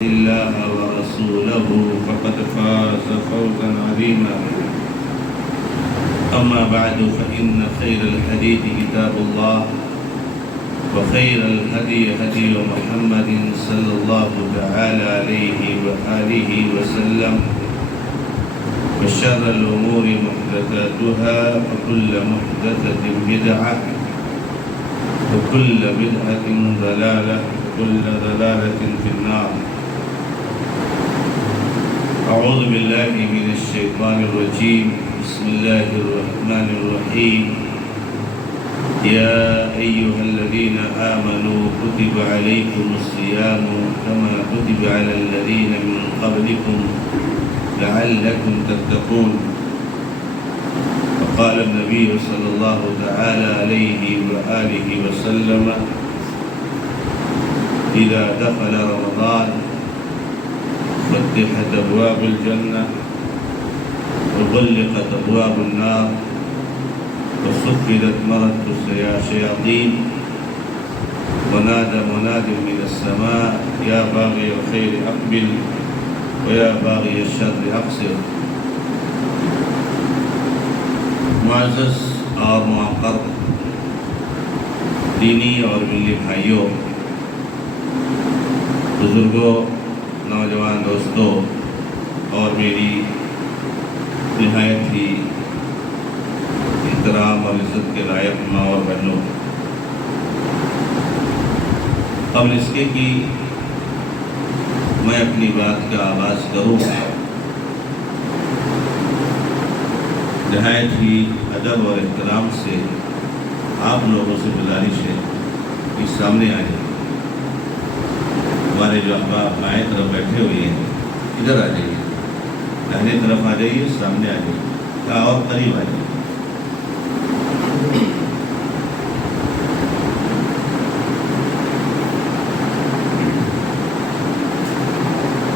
الله ورسوله فقد فاز فوزا عظيما. أما بعد فإن خير الحديث كتاب الله وخير الهدي هدي محمد صلى الله تعالى عليه وآله وسلم وشر الأمور محدثاتها وكل محدثة بدعة وكل بدعة ضلالة وكل ضلالة في النار. أعوذ بالله من الشيطان الرجيم. بسم الله الرحمن الرحيم. يا أيها الذين آمنوا كتب عليكم الصيام كما كتب على الذين من قبلكم لعلكم تتقون. وقال النبي صلى الله تعالى عليه وآله وسلم: إذا دخل رمضان فتحت أبواب الجنة وغلقت أبواب النار وصفدت مرض الشياطين ونادى مناد من السماء: يا باغي الخير أقبل ويا باغي الشر أقصر. معزز اور معقر دینی اور ملی بھائیوں، بزرگوں، نوجوان دوستوں اور میری نہایت ہی احترام اور عزت کے لائق ماں اور بہنوں، قبل اس کے کہ میں اپنی بات کا آغاز کروں، نہایت ہی ادب اور احترام سے آپ لوگوں سے گزارش ہے کہ سامنے آئیں۔ ہمارے جو احباب بائیں طرف بیٹھے ہوئے ہیں ادھر آ جائیے، داہنے طرف آ جائیے، سامنے آ جائیے اور قریب آ جائیے۔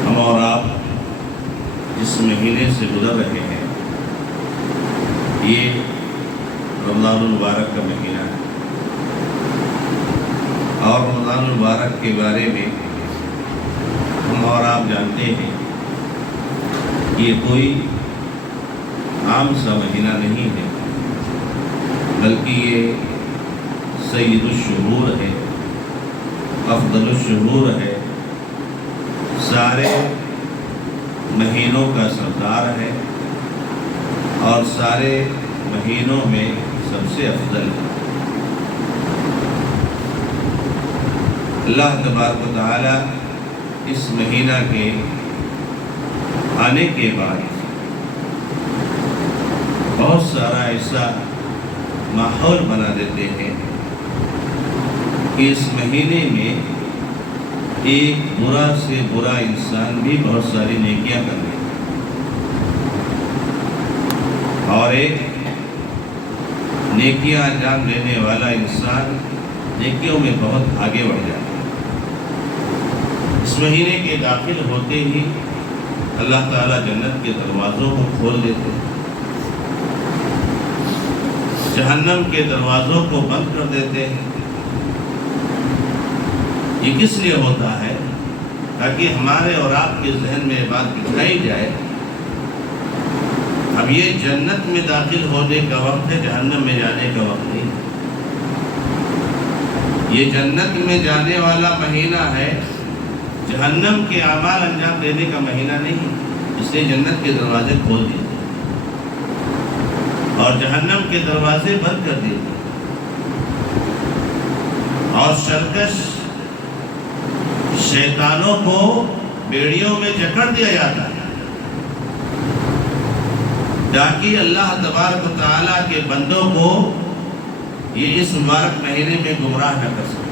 ہم اور آپ جس مہینے سے گزر رہے ہیں یہ رمضان المبارک کا مہینہ ہے، اور رمضان المبارک کے بارے میں ہم اور آپ جانتے ہیں کہ یہ کوئی عام سا مہینہ نہیں ہے، بلکہ یہ سید الشہور ہے، افضل الشہور ہے، سارے مہینوں کا سردار ہے اور سارے مہینوں میں سب سے افضل ہے۔ اللہ تبارک و تعالی اس مہینہ کے آنے کے بعد بہت سارا ایسا ماحول بنا دیتے ہیں کہ اس مہینے میں ایک برا سے برا انسان بھی بہت ساری نیکیاں کر لے اور ایک نیکیاں انجام دینے والا انسان نیکیوں میں بہت آگے بڑھ جائے۔ اس مہینے کے داخل ہوتے ہی اللہ تعالیٰ جنت کے دروازوں کو کھول دیتے ہیں، جہنم کے دروازوں کو بند کر دیتے ہیں۔ یہ کس لیے ہوتا ہے؟ تاکہ ہمارے اور آپ کے ذہن میں بات بٹھائی جائے، اب یہ جنت میں داخل ہونے کا وقت ہے، جہنم میں جانے کا وقت نہیں۔ یہ جنت میں جانے والا مہینہ ہے، جہنم کے اعمال انجام دینے کا مہینہ نہیں۔ اس لیے جنت کے دروازے کھول دیے اور جہنم کے دروازے بند کر دیے اور سرکش شیطانوں کو بیڑیوں میں جکڑ دیا جاتا ہے تاکہ اللہ تبارک و تعالیٰ کے بندوں کو یہ اس مبارک مہینے میں گمراہ نہ کر سکے،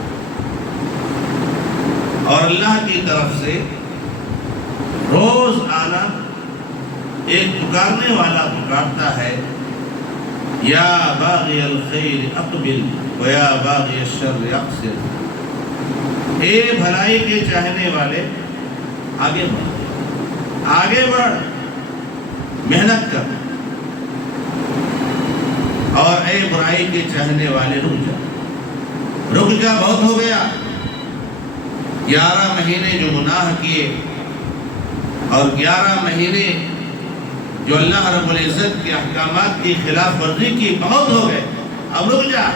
اور اللہ کی طرف سے روز آنا ایک پکارنے والا پکارتا ہے: یا باغی الخیر اقبل ویا باغی الشر اقصر۔ اے بھلائی کے چاہنے والے آگے بڑھ، آگے بڑھ، محنت کر، اور اے برائی کے چاہنے والے رک جا، رک جا، بہت ہو گیا۔ 11 مہینے جو گناہ کیے اور 11 مہینے جو اللہ رب العزت کے احکامات کی خلاف ورزی کی، بہت ہو گئے، اب رک جا،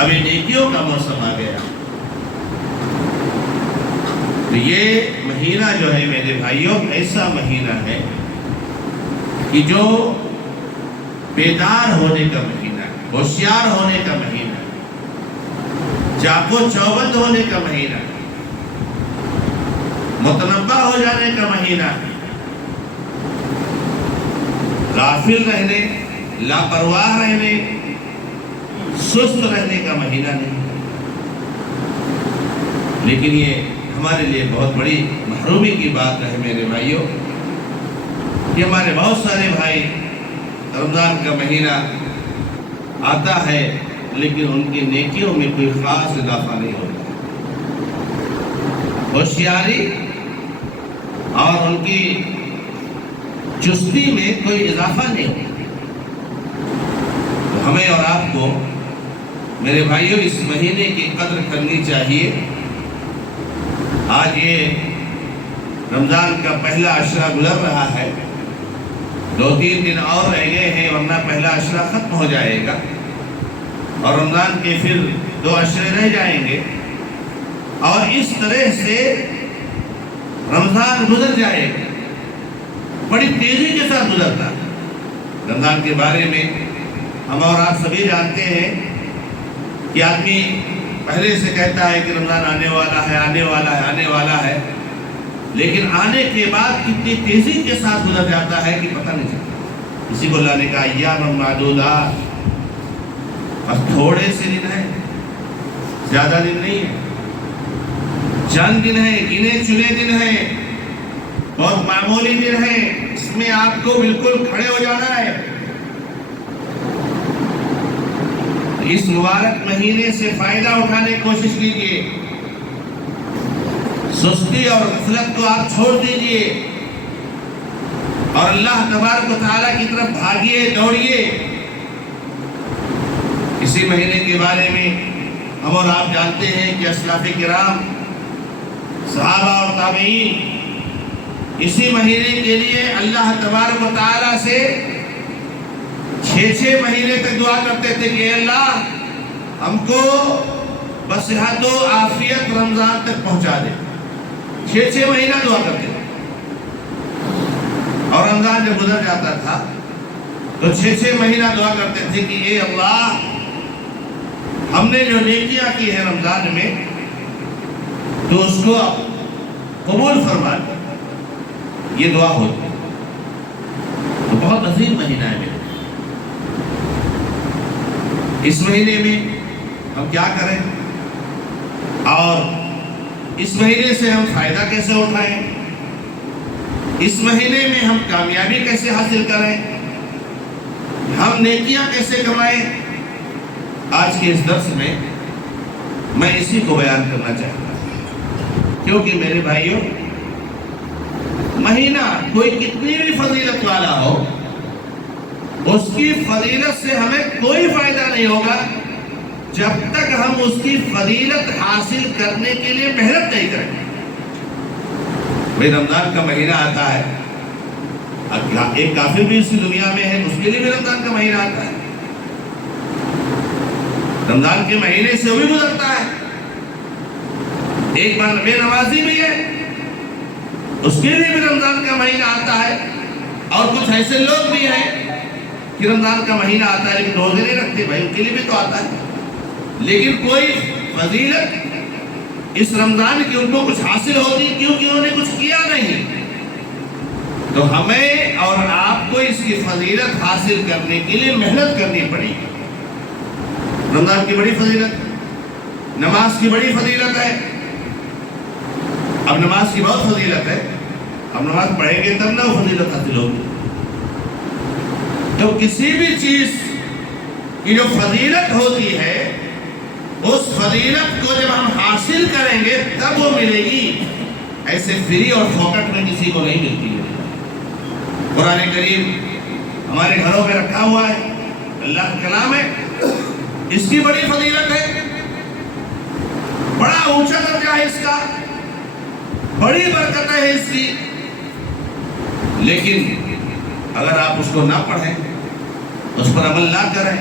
ابھی نیکیوں کا موسم آ گیا۔ تو یہ مہینہ جو ہے میرے بھائیوں ایسا مہینہ ہے کہ جو بیدار ہونے کا مہینہ ہے، ہوشیار ہونے کا مہینہ ہے، چاق و چوبند ہونے کا مہینہ ہے، متنبہ ہو جانے کا مہینہ ہے، غافل رہنے، لاپرواہ رہنے، سست رہنے کا مہینہ نہیں۔ لیکن یہ ہمارے لیے بہت بڑی محرومی کی بات ہے میرے بھائیوں کہ ہمارے بہت سارے بھائی رمضان کا مہینہ آتا ہے لیکن ان کی نیکیوں میں کوئی خاص اضافہ نہیں ہوتا، ہوشیاری اور ان کی چستی میں کوئی اضافہ نہیں ہوتا۔ تو ہمیں اور آپ کو میرے بھائیوں اس مہینے کی قدر کرنی چاہیے۔ آج یہ رمضان کا پہلا عشرہ گزر رہا ہے، 2-3 دن اور رہ گئے ہیں ورنہ پہلا عشرہ ختم ہو جائے گا اور رمضان کے پھر 2 عشرے رہ جائیں گے، اور اس طرح سے رمضان گزر جائے گا، بڑی تیزی کے ساتھ گزرتا ہے۔ رمضان کے بارے میں ہم اور آپ سبھی جانتے ہیں کہ آدمی پہلے سے کہتا ہے کہ رمضان آنے والا ہے، آنے والا ہے، آنے والا ہے، لیکن آنے کے بعد کتنی تیزی کے ساتھ گزر جاتا ہے کہ پتہ نہیں چلتا۔ اسی کو اللہ نے کہا ایام معدودات، بس تھوڑے سے دن ہیں، زیادہ دن نہیں ہے، چند دن ہیں، گنے چنے دن ہیں، بہت معمولی دن ہیں، اس میں آپ کو بالکل کھڑے ہو جانا ہے۔ اس مبارک مہینے سے فائدہ اٹھانے کی کوشش کیجیے، سستی اور غفلت کو آپ چھوڑ دیجیے اور اللہ تبارک و تعالیٰ کی طرف بھاگیے، دوڑیے۔ اسی مہینے کے بارے میں ہم اور آپ جانتے ہیں کہ اسلاف کرام، صحابہ اور تابعین اسی مہینے کے لیے اللہ تبارک و تعالیٰ سے 6 مہینے تک دعا کرتے تھے کہ اے اللہ ہم کو بصحت و عافیت رمضان تک پہنچا دے۔ 6 مہینہ دعا کرتے تھے، اور رمضان جب گزر جاتا تھا تو 6 مہینہ دعا کرتے تھے کہ اے اللہ ہم نے جو نیکیاں کی ہے رمضان میں تو اس کو قبول فرما دے۔ یہ دعا ہوتی ہے، تو بہت عظیم مہینہ ہے میرے۔ اس مہینے میں ہم کیا کریں اور اس مہینے سے ہم فائدہ کیسے اٹھائیں، اس مہینے میں ہم کامیابی کیسے حاصل کریں، ہم نیکیاں کیسے کمائیں، آج کے اس درس میں میں اسی کو بیان کرنا چاہتا ہوں۔ کیونکہ میرے بھائیوں، مہینہ کوئی کتنی بھی فضیلت والا ہو، اس کی فضیلت سے ہمیں کوئی فائدہ نہیں ہوگا جب تک ہم اس کی فضیلت حاصل کرنے کے لیے محنت نہیں کریں گے۔ بھئی رمضان کا مہینہ آتا ہے، ایک کافر بھی اس دنیا میں ہے، اس کے لیے بھی رمضان کا مہینہ آتا ہے، رمضان کے مہینے سے وہ بھی گزرتا ہے۔ ایک بار بے نمازی بھی ہے، اس کے لیے بھی رمضان کا مہینہ آتا ہے، اور کچھ ایسے لوگ بھی ہیں کہ رمضان کا مہینہ آتا ہے لیکن روزے نہیں رکھتے، بھائی ان کے لیے بھی تو آتا ہے، لیکن کوئی فضیلت اس رمضان کی ان کو کچھ حاصل ہوگی کیونکہ انہوں نے کچھ کیا نہیں۔ تو ہمیں اور آپ کو اس کی فضیلت حاصل کرنے کے لیے محنت کرنی پڑے گی۔ رمضان کی بڑی فضیلت، نماز کی بڑی فضیلت ہے۔ اب نماز کی بہت فضیلت ہے، اب نماز پڑھیں گے تب نہ وہ فضیلت حاصل ہوگی۔ تو کسی بھی چیز کی جو فضیلت ہوتی ہے، اس فضیلت کو جب ہم حاصل کریں گے تب وہ ملے گی، ایسے فری اور فوکٹ میں کسی کو نہیں ملتی ہے۔ قرآن کریم ہمارے گھروں میں رکھا ہوا ہے، اللہ کا کلام ہے، اس کی بڑی فضیلت ہے، بڑا بڑا اونچا درجہ ہے اس کا، بڑی برکت ہے اس کی، لیکن اگر آپ اس کو نہ پڑھیں، اس پر عمل نہ کریں،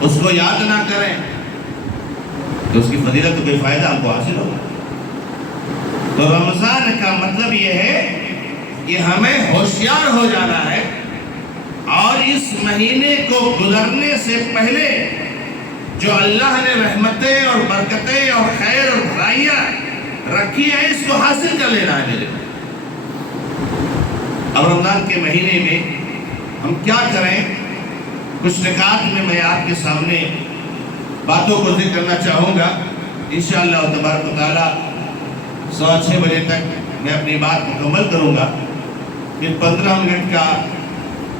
اس کو یاد نہ کریں، تو اس کی فضیلت تو کوئی فائدہ آپ کو حاصل ہوگا۔ تو رمضان کا مطلب یہ ہے کہ ہمیں ہوشیار ہو جانا ہے، اور اس مہینے کو گزرنے سے پہلے جو اللہ نے رحمتیں اور برکتیں اور خیر اور بھلائیاں رکھی ہیں، اس کو حاصل کر لینا ہے میرے۔ اب رمضان کے مہینے میں ہم کیا کریں، کچھ نکات میں آپ کے سامنے باتوں کو ذکر کرنا چاہوں گا۔ انشاءاللہ تبارک و تعالی 6:15 بجے تک میں اپنی بات مکمل کروں گا، پھر 15 منٹ کا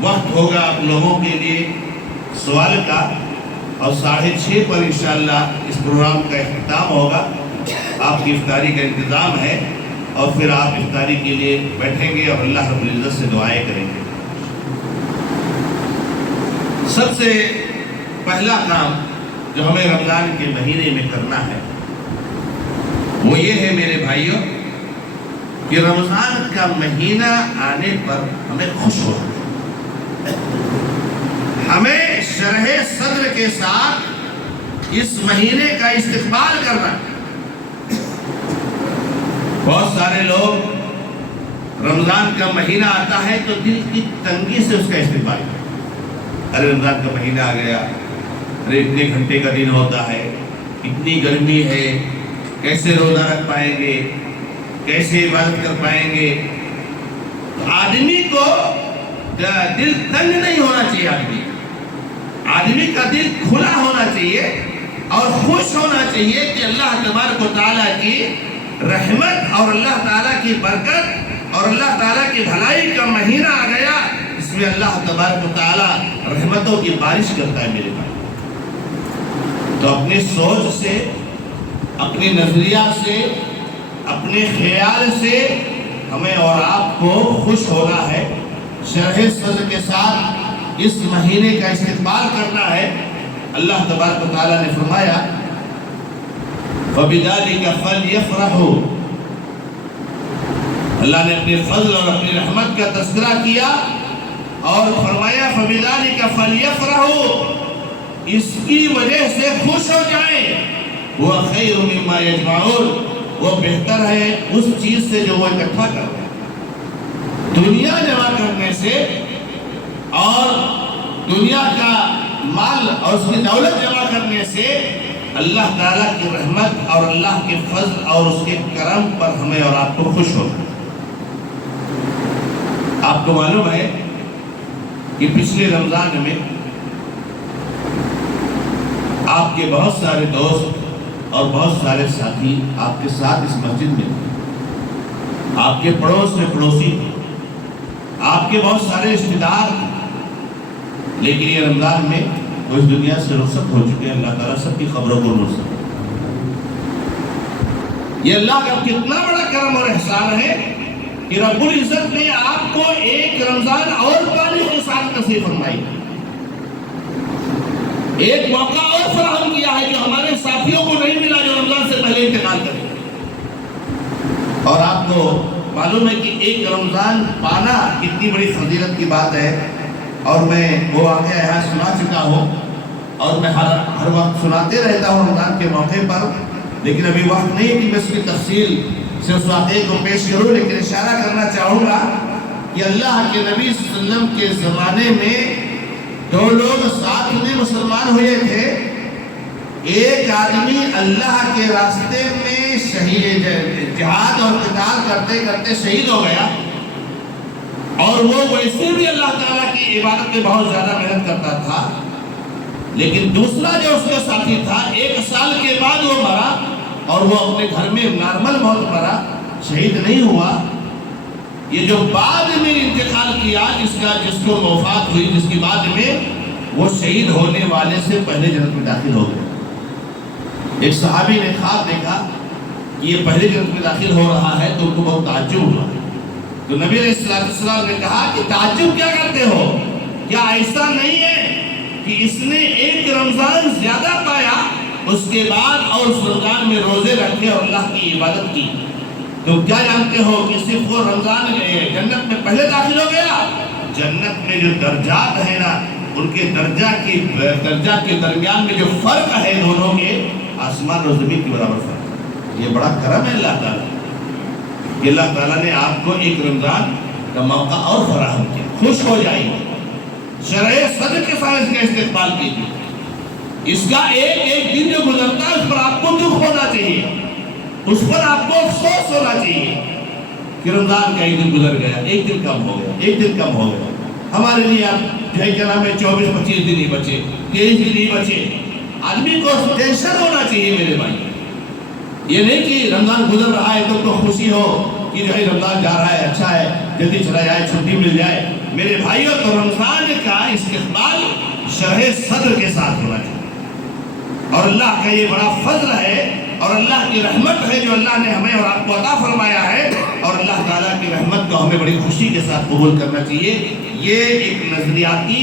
وقت ہوگا آپ لوگوں کے لیے سوال کا، اور 6:30 پر انشاءاللہ اس پروگرام کا اختتام ہوگا۔ آپ کی افطاری کا انتظام ہے، اور پھر آپ افطاری کے لیے بیٹھیں گے اور اللہ رب العزت سے دعائیں کریں گے۔ سب سے پہلا کام جو ہمیں رمضان کے مہینے میں کرنا ہے وہ یہ ہے میرے بھائیوں کہ رمضان کا مہینہ آنے پر ہمیں خوش ہونا، ہمیں شرح صدر کے ساتھ اس مہینے کا استقبال کرنا۔ بہت سارے لوگ رمضان کا مہینہ آتا ہے تو دل کی تنگی سے اس کا استقبال کرتے ہیں۔ ارے رمضان کا مہینہ آ گیا، ارے اتنے گھنٹے کا دن ہوتا ہے، اتنی گرمی ہے، کیسے روزہ رکھ پائیں گے، کیسے عبادت کر پائیں گے۔ تو آدمی کو دل تنگ نہیں ہونا چاہیے، آدمی کا دل کھلا ہونا چاہیے اور خوش ہونا چاہیے کہ اللہ تبارک و تعالیٰ کی رحمت اور اللہ تعالیٰ کی برکت اور اللہ تعالیٰ کی بھلائی کا مہینہ آ گیا، اس میں اللہ تبارک و تعالیٰ رحمتوں کی بارش کرتا ہے میرے بھائی۔ تو اپنی سوچ سے، اپنی نظریہ سے، اپنے خیال سے ہمیں اور آپ کو خوش ہونا ہے، شرح صدر کے ساتھ اس مہینے کا استقبال کرنا ہے۔ اللہ تبارک و تعالیٰ نے فرمایا وَبِذَلِكَ فَلْيَفْرَحُوا، اللہ نے اپنے فضل اور اپنی رحمت کا تذکرہ کیا اور فرمایا فَبِذَلِكَ فَلْيَفْرَحُوا، اس کی وجہ سے خوش ہو جائیں، وہ خیر مما یجمعون، وہ بہتر ہے اس چیز سے جو وہ اکٹھا کر رہے ہیں۔ دنیا جمع کرنے سے اور دنیا کا مال اور اس کی دولت جمع کرنے سے اللہ تعالیٰ کی رحمت اور اللہ کے فضل اور اس کے کرم پر ہمیں اور آپ کو خوش ہونا۔ آپ کو معلوم ہے کہ پچھلے رمضان میں آپ کے بہت سارے دوست اور بہت سارے ساتھی آپ کے ساتھ اس مسجد میں تھے، آپ کے پڑوس میں پڑوسی تھے، آپ کے بہت سارے رشتہ دار تھے، لیکن یہ رمضان میں وہ اس دنیا سے رخصت ہو چکے ہیں۔ اللہ تعالیٰ سب کی خبروں کو نور سے، یہ اللہ کا کتنا بڑا کرم اور احسان ہے کہ رب العزت نے آپ کو ایک رمضان اور پانے کے ساتھ نصیب فرمائی، ایک موقع اور فراہم کیا ہے جو ہمارے ساتھیوں کو نہیں ملا جو رمضان سے پہلے انتقال کرے۔ اور آپ کو معلوم ہے کہ ایک رمضان پانا کتنی بڑی فضیلت کی بات ہے، اور میں وہ واقعہ یہاں سنا چکا ہوں اور میں ہر وقت سناتے رہتا ہوں رمضان کے موقع پر، لیکن ابھی وقت نہیں ہے کہ میں اس کی تفصیل سے اس واقعے کو پیش کروں، لیکن اشارہ کرنا چاہوں گا کہ اللہ کے نبی صلی اللہ علیہ وسلم کے زمانے میں دو لوگ ساتھ میں مسلمان ہوئے تھے۔ ایک آدمی اللہ کے راستے میں شہید جہاد اور قتال کرتے کرتے شہید ہو گیا، اور وہ ویسے بھی اللہ تعالیٰ کی عبادت میں بہت زیادہ محنت کرتا تھا، لیکن دوسرا جو اس کا ساتھی تھا 1 سال کے بعد وہ مرا، اور وہ اپنے گھر میں نارمل موت مرا، شہید نہیں ہوا۔ یہ جو بعد میں انتقال کیا جس کو وفات ہوئی، جس کی بعد میں وہ شہید ہونے والے سے پہلے جنت میں داخل ہو گئے۔ ایک صحابی نے خواب دیکھا کہ یہ پہلے جنت میں داخل ہو رہا ہے، تو ان کو بہت تعجب ہوا۔ تو نبی علیہ السلام نے کہا کہ تعجب کیا کرتے ہو، کیا ایسا نہیں ہے کہ اس نے ایک رمضان زیادہ پایا اس کے بعد اور اس رمضان میں روزے رکھے اور اللہ کی عبادت کی، تو کیا جانتے ہو کہ صرف وہ رمضان جنت میں پہلے داخل ہو گیا؟ جنت میں جو درجات ہیں نا، ان کے درجہ کے درمیان میں جو فرق ہے دونوں کے، آسمان اور زمین کے برابر فرق ہے۔ یہ بڑا کرم ہے اللہ تعالیٰ کہ اللہ تعالیٰ نے آپ کو ایک رمضان کا موقع اور فراہم کیا۔ خوش ہو جائیے، شرح صدر کے ساتھ اس کا استقبال کیجیے۔ اس کا ایک ایک دن جو گزرتا ہے اس پر آپ کو دکھ ہونا چاہیے، اس پر آپ کو افسوس ہونا چاہیے کہ رمضان کا ایک دن گزر گیا، ایک دن کم ہو گیا، ایک دن کم ہو گیا۔ ہمارے لیے آپ جو ہے کیا نام ہے 24-25 دن ہی بچے، 23 دن ہی بچے۔ آدمی کو ٹینشن ہونا چاہیے میرے بھائی، یہ نہیں کہ رمضان گزر رہا ہے تو خوشی ہو کہ جو ہے رمضان جا رہا ہے، اچھا ہے، جلدی چلا جائے، چھٹی مل جائے۔ میرے بھائیوں، تو رمضان کا استقبال شرح صدر کے ساتھ ہونا چاہیے، اور اللہ کا یہ بڑا فضل ہے اور اللہ کی رحمت ہے جو اللہ نے ہمیں اور آپ کو عطا فرمایا ہے، اور اللہ تعالیٰ کی رحمت کو ہمیں بڑی خوشی کے ساتھ قبول کرنا چاہیے۔ یہ ایک نظریاتی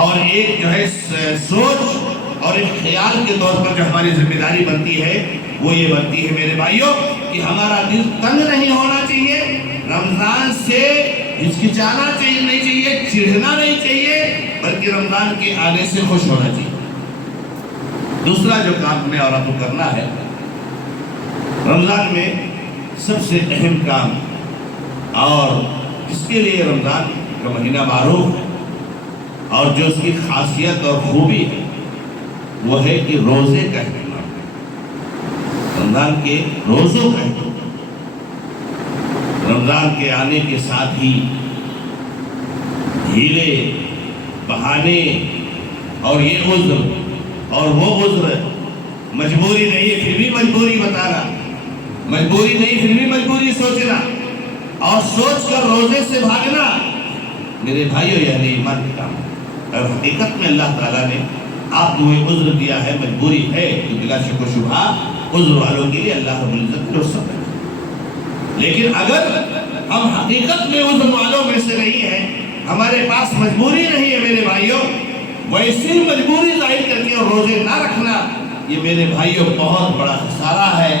اور ایک جو ہے سوچ اور ایک خیال کے طور پر جو ہماری ذمہ داری بنتی ہے وہ یہ بنتی ہے میرے بھائیوں کہ ہمارا دل تنگ نہیں ہونا چاہیے، رمضان سے ہچکچانا نہیں چاہیے، چڑھنا نہیں چاہیے، بلکہ رمضان کے آنے سے خوش ہونا چاہیے۔ دوسرا جو کام ہمیں اور آپ کو کرنا ہے رمضان میں، سب سے اہم کام اور جس کے لیے رمضان کا مہینہ معروف ہے اور جو اس کی خاصیت اور خوبی ہے وہ ہے کہ روزے کا اہتمام، رمضان کے روزوں کا اہتمام۔ رمضان کے آنے کے ساتھ ہی ہیلے، بہانے اور یہ عذر اور وہ عذر، مجبوری نہیں ہے پھر بھی مجبوری بتانا، مجبوری نہیں پھر بھی مجبوری سوچنا اور سوچ کر روزے سے بھاگنا، میرے بھائیوں یہ ایمان کا کام ہے۔ اور حقیقت میں اللہ تعالیٰ نے آپ کو یہ عذر دیا ہے، مجبوری ہے، تو بلا شک و شبہ عذر والوں کے لیے اللہ رب العزت نے رخصت ہے۔ لیکن اگر ہم حقیقت میں عذر والوں میں سے نہیں ہیں، ہمارے پاس مجبوری نہیں ہے میرے بھائیوں، ویسی مجبوری ظاہر کر کے اور روزے نہ رکھنا، یہ میرے بھائیوں بہت بڑا خسارہ ہے۔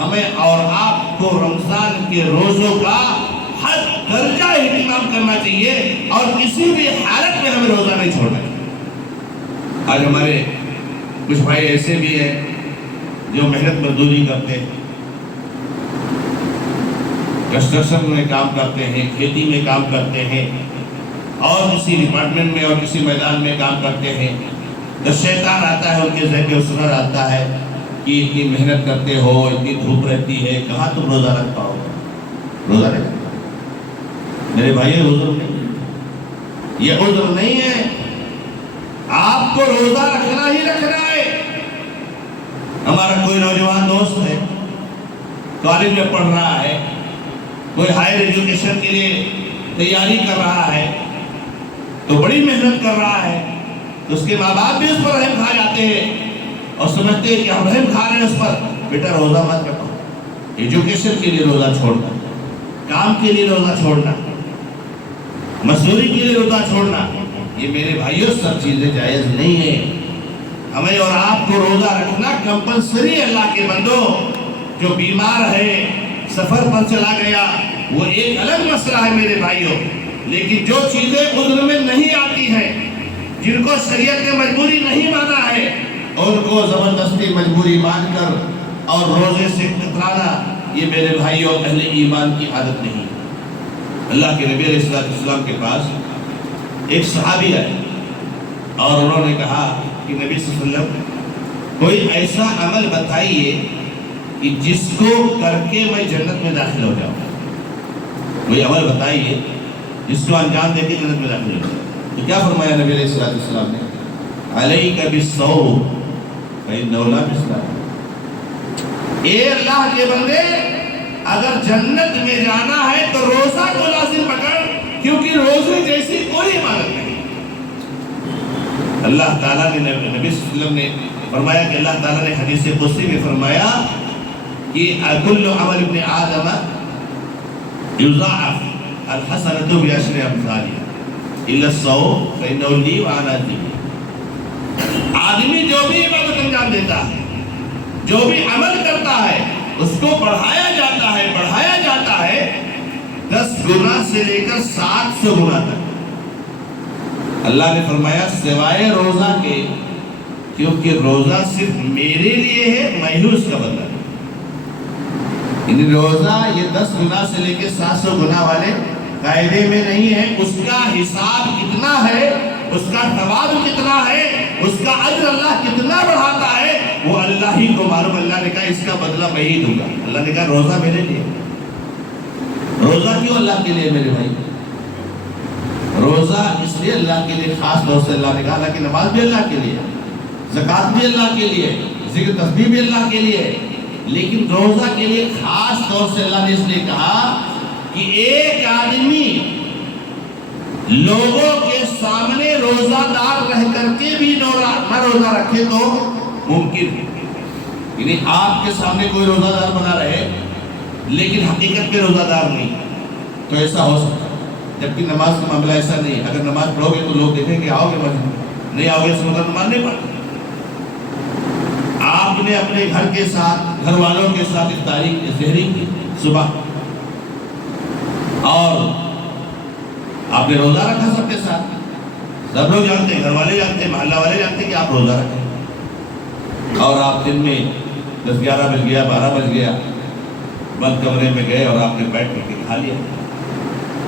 ہمیں اور آپ کو رمضان کے روزوں کا ہر درجہ اہتمام کرنا چاہیے اور کسی بھی حالت میں ہمیں روزہ نہیں چھوڑنا چاہیے۔ آج ہمارے کچھ بھائی ایسے بھی ہیں جو محنت مزدوری کرتے ہیں، کنسٹرکشن میں کام کرتے ہیں، کھیتی میں کام کرتے ہیں اور کسی ڈپارٹمنٹ میں اور کسی میدان میں کام کرتے ہیں، تو شیطان آتا ہے ان کے ذہن میں سنر آتا ہے کہ اتنی محنت کرتے ہو، اتنی دھوپ رہتی ہے، کہاں تم روزہ رکھ پاؤ گے؟ روزہ نہیں رکھتا میرے بھائی، عذر نہیں، یہ عذر نہیں ہے، آپ کو روزہ رکھنا ہی رکھنا ہے۔ ہمارا کوئی نوجوان دوست ہے، کالج میں پڑھ رہا ہے، کوئی ہائر ایجوکیشن کے لیے تیاری کر رہا ہے، تو بڑی محنت کر رہا ہے، تو اس کے ماں باپ بھی اس پر رحم کھا جاتے ہیں اور سمجھتے ہیں کہ ہم رحم کھا رہے ہیں اس پر، بیٹا روزہ مت رکھو، ایجوکیشن کے لیے روزہ چھوڑنا، کام کے لیے روزہ چھوڑنا، مزدوری کے لیے روزہ چھوڑنا، یہ میرے بھائیوں سب چیزیں جائز نہیں ہیں۔ ہمیں اور آپ کو روزہ رکھنا کمپلسری ہے اللہ کے بندوں۔ جو بیمار ہے، سفر پر چلا گیا، وہ ایک الگ مسئلہ ہے میرے بھائیوں، لیکن جو چیزیں عذر میں نہیں آتی ہیں، جن کو شریعت نے مجبوری نہیں مانا ہے، ان کو زبردستی مجبوری مان کر اور روزے سے کترانا، یہ میرے بھائیوں اہل ایمان کی عادت نہیں۔ اللہ کے نبی علیہ السلام کے پاس ایک صحابی آئے اور انہوں نے کہا کہ نبی صلی اللہ علیہ وسلم کوئی ایسا عمل بتائیے کہ جس کو کر کے میں جنت میں داخل ہو جاؤں، کوئی عمل بتائیے جس کو انجام دے کے جنت میں داخل ہو جاؤں۔ تو کیا فرمایا نبی علیہ السلام نے؟ علیک بالصوم فإنہ لا مثل لہ۔ اے اللہ کے بندے، اگر جنت میں جانا ہے تو روزہ کو لازم پکڑ، کیونکہ روزے جیسی کوئی عبادت نہیں۔ اللہ تعالیٰ نے نبی صلی اللہ علیہ وسلم نے فرمایا کہ اللہ تعالیٰ نے حدیث قدسی میں فرمایا کہ کل عمل ابن آدم یضاعف الحسنۃ بعشر امثالها الا الصوم فإنہ لی وأنا أجزی۔ آدمی جو بھی عبادت انجام دیتا ہے جو بھی عمل کرتا ہے اس کو بڑھایا جاتا ہے 10 گنا سے لے کر 700 گنا تک۔ اللہ نے فرمایا سوائے روزہ کے، کیونکہ روزہ صرف میرے لیے ہے، میں ہی اس کا بدلہ دوں۔ یعنی روزہ یہ 10 گنا سے لے کے 700 گنا والے قاعدے میں نہیں ہے، اس کا حساب کتنا ہے، اس کا ثواب کتنا ہے، اس کا اجر اللہ کتنا بڑھاتا ہے، وہ اللہ ہی کو معلوم۔ اللہ نے کہا اس کا بدلہ میں ہی دوں گا۔ اللہ نے کہا روزہ میرے لیے، روزہ کیوں اللہ کے لیے میرے بھائی؟ روزہ اس لیے اللہ کے لیے خاص طور سے اللہ نے کہا، اللہ کی نماز بھی اللہ کے لیے، زکوٰۃ بھی اللہ کے لیے، ذکر تسبیح بھی اللہ کے لیے، لیکن روزہ کے لیے خاص طور سے اللہ نے اس لیے کہا کہ ایک آدمی لوگوں کے سامنے روزہ دار رہ کر کے بھی نہ روزہ رکھے تو ممکن ہے۔ یعنی آپ کے سامنے کوئی روزہ دار بنا رہے لیکن حقیقت میں روزہ دار نہیں، تو ایسا ہو سکتا ہے۔ جبکہ نماز کا معاملہ ایسا نہیں ہے، اگر نماز پڑھو گے تو لوگ دیکھیں گے، آؤ گے مسجد، نہیں آؤ گے اس مطلب نماز نہیں پڑھتے۔ آپ نے اپنے گھر کے ساتھ، گھر والوں کے ساتھ افطاری سحری کی صبح، اور آپ نے روزہ رکھا سب کے ساتھ، سب لوگ جانتے ہیں، گھر والے جانتے ہیں، محلہ والے جانتے ہیں کہ آپ روزہ رکھیں، اور آپ دن میں 10-11 بج گیا، 12 بج گیا، بند کمرے میں گئے اور آپ نے بیٹھ کر کے کھا لیا،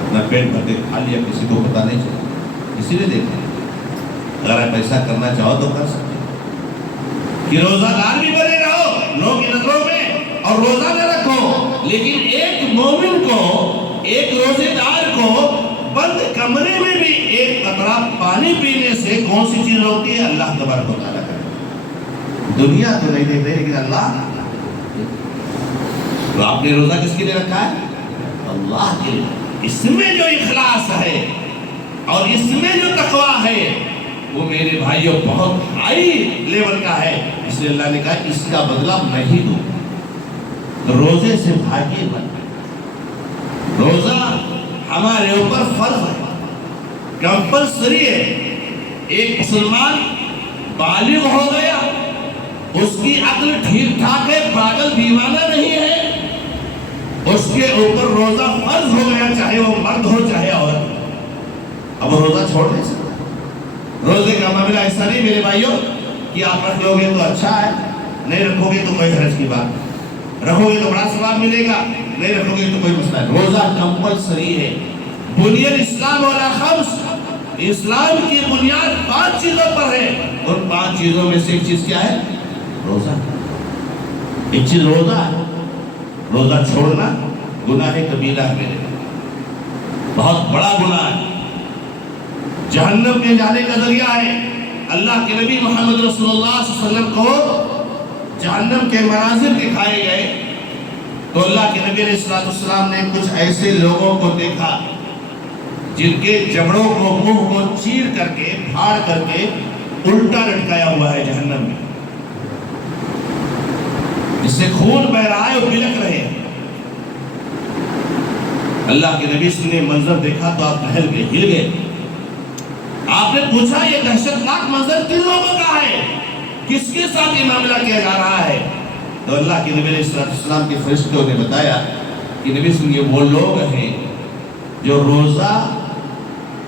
اپنا پیٹ بھر کے کھا لیا، کسی کو پتہ نہیں چلا، کسی نے دیکھا۔ اگر آپ ایسا کرنا چاہو تو کر سکتے کہ روزہ دار بھی بنے رہو لوگوں کی نظروں میں اور روزہ نہ رکھو، لیکن ایک مومن کو، ایک روزے دار کو بند کمرے میں بھی ایک قطرہ پانی پینے سے کون سی چیز روکتی ہے؟ اللہ تبارک و تعالیٰ کا۔ دنیا تو نہیں دیکھتے لیکن اللہ، تو آپ نے روزہ کس کے لیے رکھا ہے؟ اللہ کے لیے۔ اس میں جو اخلاص ہے اور اس میں جو تقویٰ ہے وہ میرے بھائیوں بہت ہائی لیول کا ہے، اس لیے اللہ نے کہا اس کا بدلہ میں ہی دوں۔ تو روزے سے بھاگیے مت۔ روزہ ہمارے اوپر فرض ہے، کمپلسری ہے۔ ایک مسلمان بالغ ہو گیا، اس کی عقل ٹھیک ٹھاک ہے، پاگل دیوانہ نہیں ہے، اس کے اوپر روزہ فرض ہو گیا، چاہے وہ مرد ہو چاہے عورت۔ اب روزہ چھوڑ نہیں سکتا۔ روزے کا معاملہ ایسا نہیں میرے بھائیوں کہ آپ رکھ لو گے تو اچھا ہے، نہیں رکھو گے تو کوئی حرج کی بات، رکھو گے تو بڑا ثواب ملے گا، نہیں رکھو گے تو کوئی مسئلہ ہے۔ روزہ کمپلسری ہے۔ بنی الاسلام علی خمس، اسلام کی بنیاد 5 چیزوں پر ہے، ان 5 چیزوں میں سے ایک چیز کیا ہے؟ روزہ۔ ایک چیز روزہ ہے۔ روزہ چھوڑنا گناہ کبیرہ ہے میرے، بہت بڑا گناہ ہے، جہنم میں جانے کا ذریعہ ہے۔ اللہ کے نبی محمد رسول اللہ صلی اللہ علیہ وسلم کو جہنم کے مناظر دکھائے گئے تو اللہ کے نبی علیہ السلام نے کچھ ایسے لوگوں کو دیکھا جن کے جبڑوں کو، منہ کو چیر کر کے، پھاڑ کر کے الٹا لٹکایا ہوا ہے جہنم میں، جس سے خون بہ رہا ہے اور بلک رہے ہیں۔ اللہ کے نبی نے منظر دیکھا تو آپ ہل گئے۔ آپ نے پوچھا یہ دہشتناک منظر کن لوگوں کا ہے، کس کے ساتھ یہ معاملہ کیا جا رہا ہے؟ تو اللہ کے نبی علیہ السلام کے فرشتوں نے بتایا کہ نبی صلی اللہ علیہ وسلم یہ وہ لوگ ہیں جو روزہ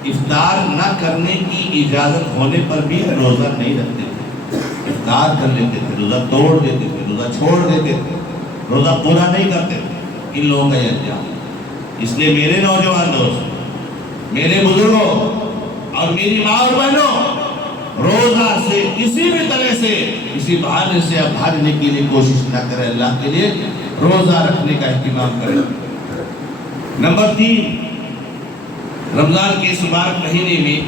افطار نہ کرنے کی اجازت ہونے پر بھی روزہ نہیں رکھتے تھے، افطار کر لیتے تھے، روزہ توڑ دیتے تھے، روزہ چھوڑ دیتے تھے، روزہ پورا نہیں کرتے تھے۔ ان لوگوں کا یہ انجام۔ اس لیے میرے نوجوان دوست، میرے بزرگوں اور میری ماں اور بہنوں، روزہ سے کسی بھی طرح سے، کسی بہانے سے آپ بھاگنے کے لیے کوشش نہ کریں، اللہ کے لیے روزہ رکھنے کا اہتمام کریں۔ نمبر 3، رمضان کے اس مبارک مہینے میں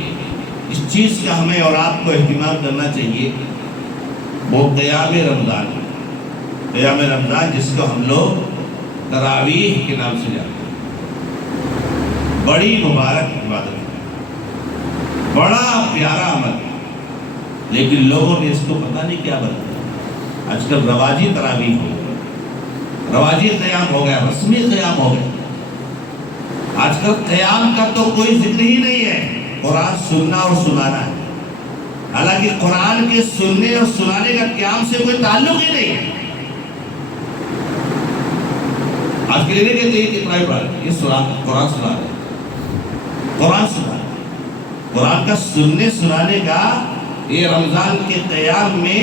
اس چیز کا ہمیں اور آپ کو اہتمام کرنا چاہیے، وہ قیام رمضان۔ قیام رمضان جس کو ہم لوگ تراویح کے نام سے جانتے ہیں، بڑی مبارک عبادت ہے، بڑا پیارا عمل ہے، لیکن لوگوں نے اس کو پتہ نہیں کیا بنا۔ آج کل رواجی تراویح ہو گیا، رواجی قیام ہو گیا، رسمی قیام ہو گیا۔ آج کل قیام کا تو کوئی ذکر ہی نہیں ہے، قرآن سننا اور سنانا ہے۔ حالانکہ قرآن کے سننے اور سنانے کا قیام سے کوئی تعلق ہی نہیں ہے۔ آج کے لیے نہیں کہتے کہ اتنا ہی پڑھا رہے، یہ قرآن سنا رہے، قرآن سنا رہے۔ قرآن کا سننے سنانے کا یہ رمضان کے قیام میں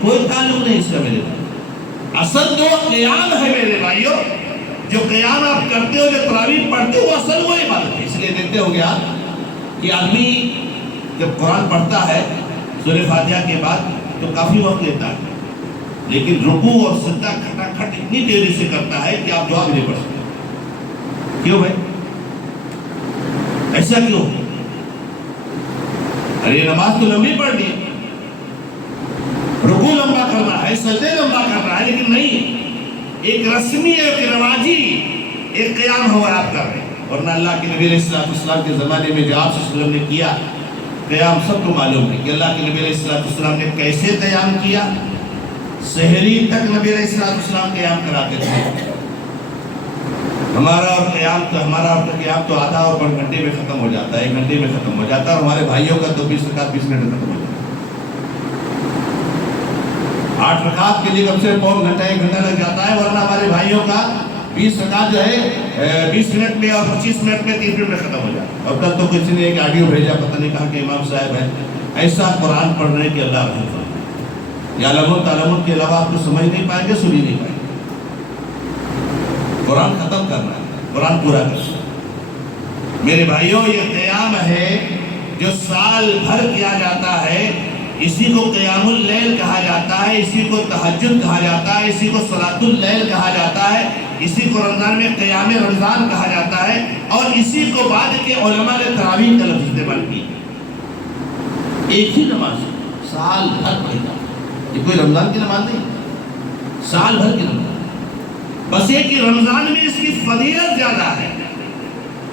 کوئی تعلق نہیں اس کا میرے بھائی۔ اصل جو قیام ہے میرے بھائیوں، جو قیام آپ کرتے ہو، جو تراویح پڑھتے ہو، وہ اصل وہ عبادت ہے۔ اس لیے دیکھتے ہو گیا کہ آدمی جب قرآن پڑھتا ہے سورہ فاتحہ کے بعد تو کافی وقت لیتا ہے، لیکن رکوع اور سجدہ کھٹا کھٹ اتنی تیزی سے کرتا ہے کہ آپ دعا بھی نہیں پڑھ سکتے۔ کیوں بھائی؟ ایسا کیوں؟ ارے نماز تو لمبی پڑھنی ہے، رکوع لمبا کرنا ہے، سجدے لمبا کرنا ہے، لیکن نہیں، ایک رسمی ایک رواجی ایک قیام ہوا آپ کر رہے ہیں۔ ورنہ اللہ کے نبی علیہ السلام کے زمانے میں جو آپ صلی اللہ علیہ وسلم نے کیا قیام سب کو معلوم ہے کہ اللہ کے نبی علیہ السلام نے کیسے قیام کیا۔ سحری تک نبی علیہ السلام قیام کراتے تھے۔ ہمارا اور قیام تو آدھا اور 1 گھنٹے میں ختم ہو جاتا ہے، 1 گھنٹے میں ختم ہو جاتا ہے، اور ہمارے بھائیوں کا تو 20 رکعت 20 منٹ میں ختم ہو جاتا ہے۔ 8 رکعت کے لیے کم سے کم پون گھنٹہ 1 گھنٹہ لگ جاتا ہے، ورنہ ہمارے بھائیوں کا 20 رکعت جو ہے 20 منٹ میں اور 25 منٹ میں 30 منٹ میں ختم ہو جاتا ہے۔ اور کل تو کسی نے ایک آڈیو بھیجا، پتہ نہیں کہاں کے امام صاحب ہیں، ایسا قرآن پڑھنے کے اللہ رحم فرمائے۔ یا لمن تعلمن کے علاوہ آپ کو سمجھ نہیں پائیں گے، سنی نہیں پائیں گے۔ قرآن ختم کرنا ہے، قرآن پورا کرنا ہے۔ میرے بھائیوں، یہ قیام ہے جو سال بھر کیا جاتا ہے، اسی کو قیام اللیل کہا جاتا ہے، اسی کو تہجد کہا جاتا ہے، اسی کو صلاۃ اللیل کہا جاتا ہے، اسی کو رمضان میں قیام رمضان کہا جاتا ہے، اور اسی کو بعد کے علماء نے تراویح کا لفظ استعمال کی۔ ایک ہی نماز سال بھر پڑھنا، یہ کوئی رمضان کی نماز نہیں، سال بھر کی نماز۔ بس یہ کہ رمضان میں اس کی فضیلت زیادہ ہے،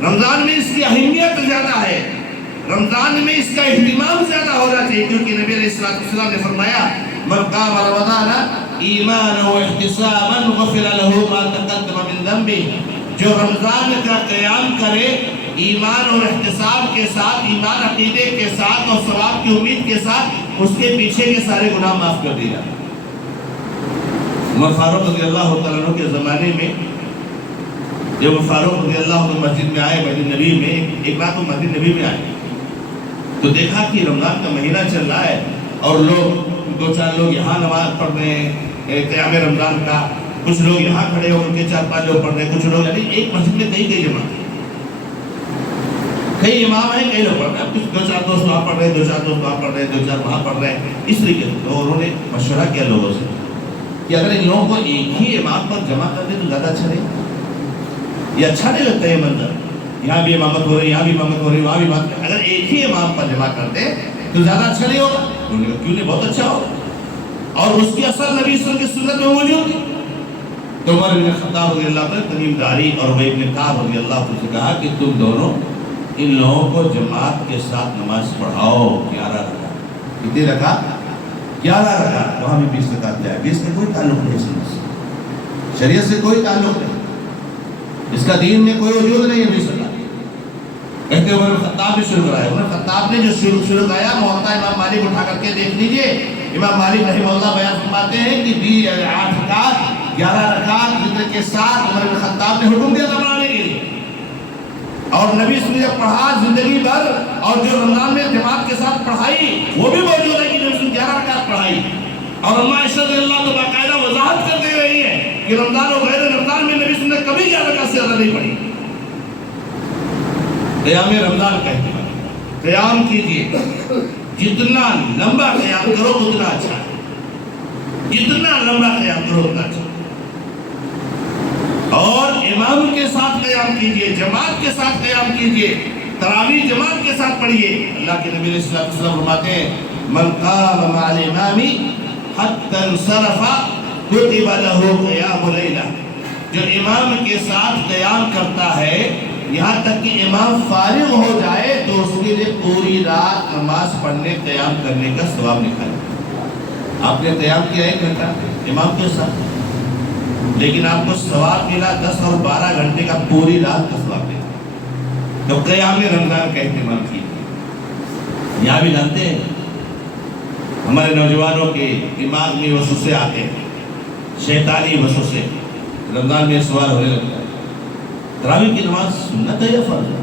رمضان میں اس کی اہمیت زیادہ ہے، رمضان میں اس کا اہتمام زیادہ ہونا چاہیے، کیونکہ نبی علیہ السلام نے فرمایا من قام رمضان ایمانا واحتسابا غفر له ما تقدم من ذنبه، جو رمضان کا قیام کرے ایمان اور احتساب کے ساتھ، ایمان عقیدے کے ساتھ اور ثواب کی امید کے ساتھ، اس کے پیچھے کے سارے گناہ معاف کر دیے جاتے ہیں۔ عمر فاروق رضی اللہ تعالیٰ عنہ کے زمانے میں جب فاروق رضی اللہ عنہ مسجد میں آئے، مسجد نبی میں، ایک رات وہ مسجد نبی میں آئے تو دیکھا کہ رمضان کا مہینہ چل رہا ہے، اور لوگ 2-4 لوگ یہاں نماز پڑھ رہے ہیں قیام رمضان کا، کچھ لوگ یہاں کھڑے ہو کے 4-5 لوگ پڑھ رہے ہیں، کچھ لوگ، یعنی ایک مسجد میں کئی جماعت، کئی امام ہیں، کئی لوگ پڑھ رہے ہیں، کچھ 2-4 دوست وہاں پڑھ رہے ہیں، 2-4 دوست وہاں پڑھ رہے ہیں، 2-4 وہاں پڑھ رہے ہیں، اس طریقے سے۔ تو انہوں نے مشورہ کیا لوگوں سے کہ اگر ان لوگوں کو ایک ہی امام پر جمع کر دیں تو زیادہ اچھا نہیں، یہ اچھا نہیں لگتا ہے منظر، یہاں بھی امامت ہو رہی، یہاں بھی امامت ہو رہی، وہاں بھی امامت، اگر ایک ہی امام پر جمع کر دیں تو زیادہ اچھا نہیں ہوگا؟ انہوں نے کہا کیوں نہیں، بہت اچھا ہوگا، اور اس کی اثر نبی صلی اللہ علیہ وسلم کی سنت میں موجود تھی۔ تو عمر بن خطاب رضی اللہ عنہ تمیم داری اور ابی بن کعب رضی اللہ عنہ سے کہا کہ تم دونوں ان لوگوں کو جماعت کے ساتھ نماز پڑھاؤ، 11 رکعت۔ کتنی رکعت؟ 11 رکعت۔ وہاں بھی 20 رکعت لے آئے، 20 میں کوئی تعلق نہیں سنت سے، شریعت سے کوئی تعلق نہیں، اس کا دین میں کوئی وجود نہیں ہے 20 رکعت۔ کہتے عمر بن خطاب نے شروع کرایا، عمر خطاب نے جو شروع کرایا، موطا امام مالک اٹھا کر کے دیکھ لیجئے، امام مالک رحمہ اللہ بیان فرماتے ہیں کہ 8 رکعت 11 رکعت ذکر کے ساتھ عمر بن خطاب نے حکم دیا تھا پڑھانے کے لیے، اور نبی صلی اللہ علیہ وسلم نے پڑھا زندگی بھر، اور جو رمضان میں جماعت کے ساتھ پڑھائی وہ بھی موجود ہے کہ نبی صلی اللہ علیہ وسلم 11 رکعت پڑھائی، اور اماں عائشہ رضی اللہ عنہا تو باقاعدہ وضاحت کرتے رہی ہے کہ رمضان و غیر رمضان میں نبی صلی اللہ علیہ وسلم نے کبھی 11 رکعت سے زیادہ نہیں پڑھی۔ قیام رمضان کہتے ہیں قیام کیجئے، جتنا لمبا قیام کرو اتنا اچھا ہے، جتنا لمبا قیام کرو اتنا اچھا ہے، اور امام کے ساتھ قیام کیجئے، جماعت کے ساتھ قیام کیجئے، تراویح جماعت کے ساتھ پڑھیے۔ اللہ کے نبی علیہ الصلوۃ والسلام فرماتے ہیں من قام مع الامام حتى انصرف كتب له قيام ليلہ، جو امام کے ساتھ قیام کرتا ہے یہاں تک کہ امام فارغ ہو جائے تو اس کے لیے پوری رات نماز پڑھنے قیام کرنے کا ثواب نکالا۔ آپ نے قیام کیا 1 گھنٹہ امام کے ساتھ، لیکن آپ کو ثواب ملا 10 اور 12 گھنٹے کا، پوری رات کا ثواب ملا۔ تو قیام رمضان کا اہتمام کیجیے۔ یہاں بھی جانتے ہیں ہمارے نوجوانوں کے دماغ میں وسوسے آتے ہیں، شیطانی وسوسے، رمضان میں سوال ہونے لگتا ہے تراویح کی نماز سنت ہے یا فرض ہے؟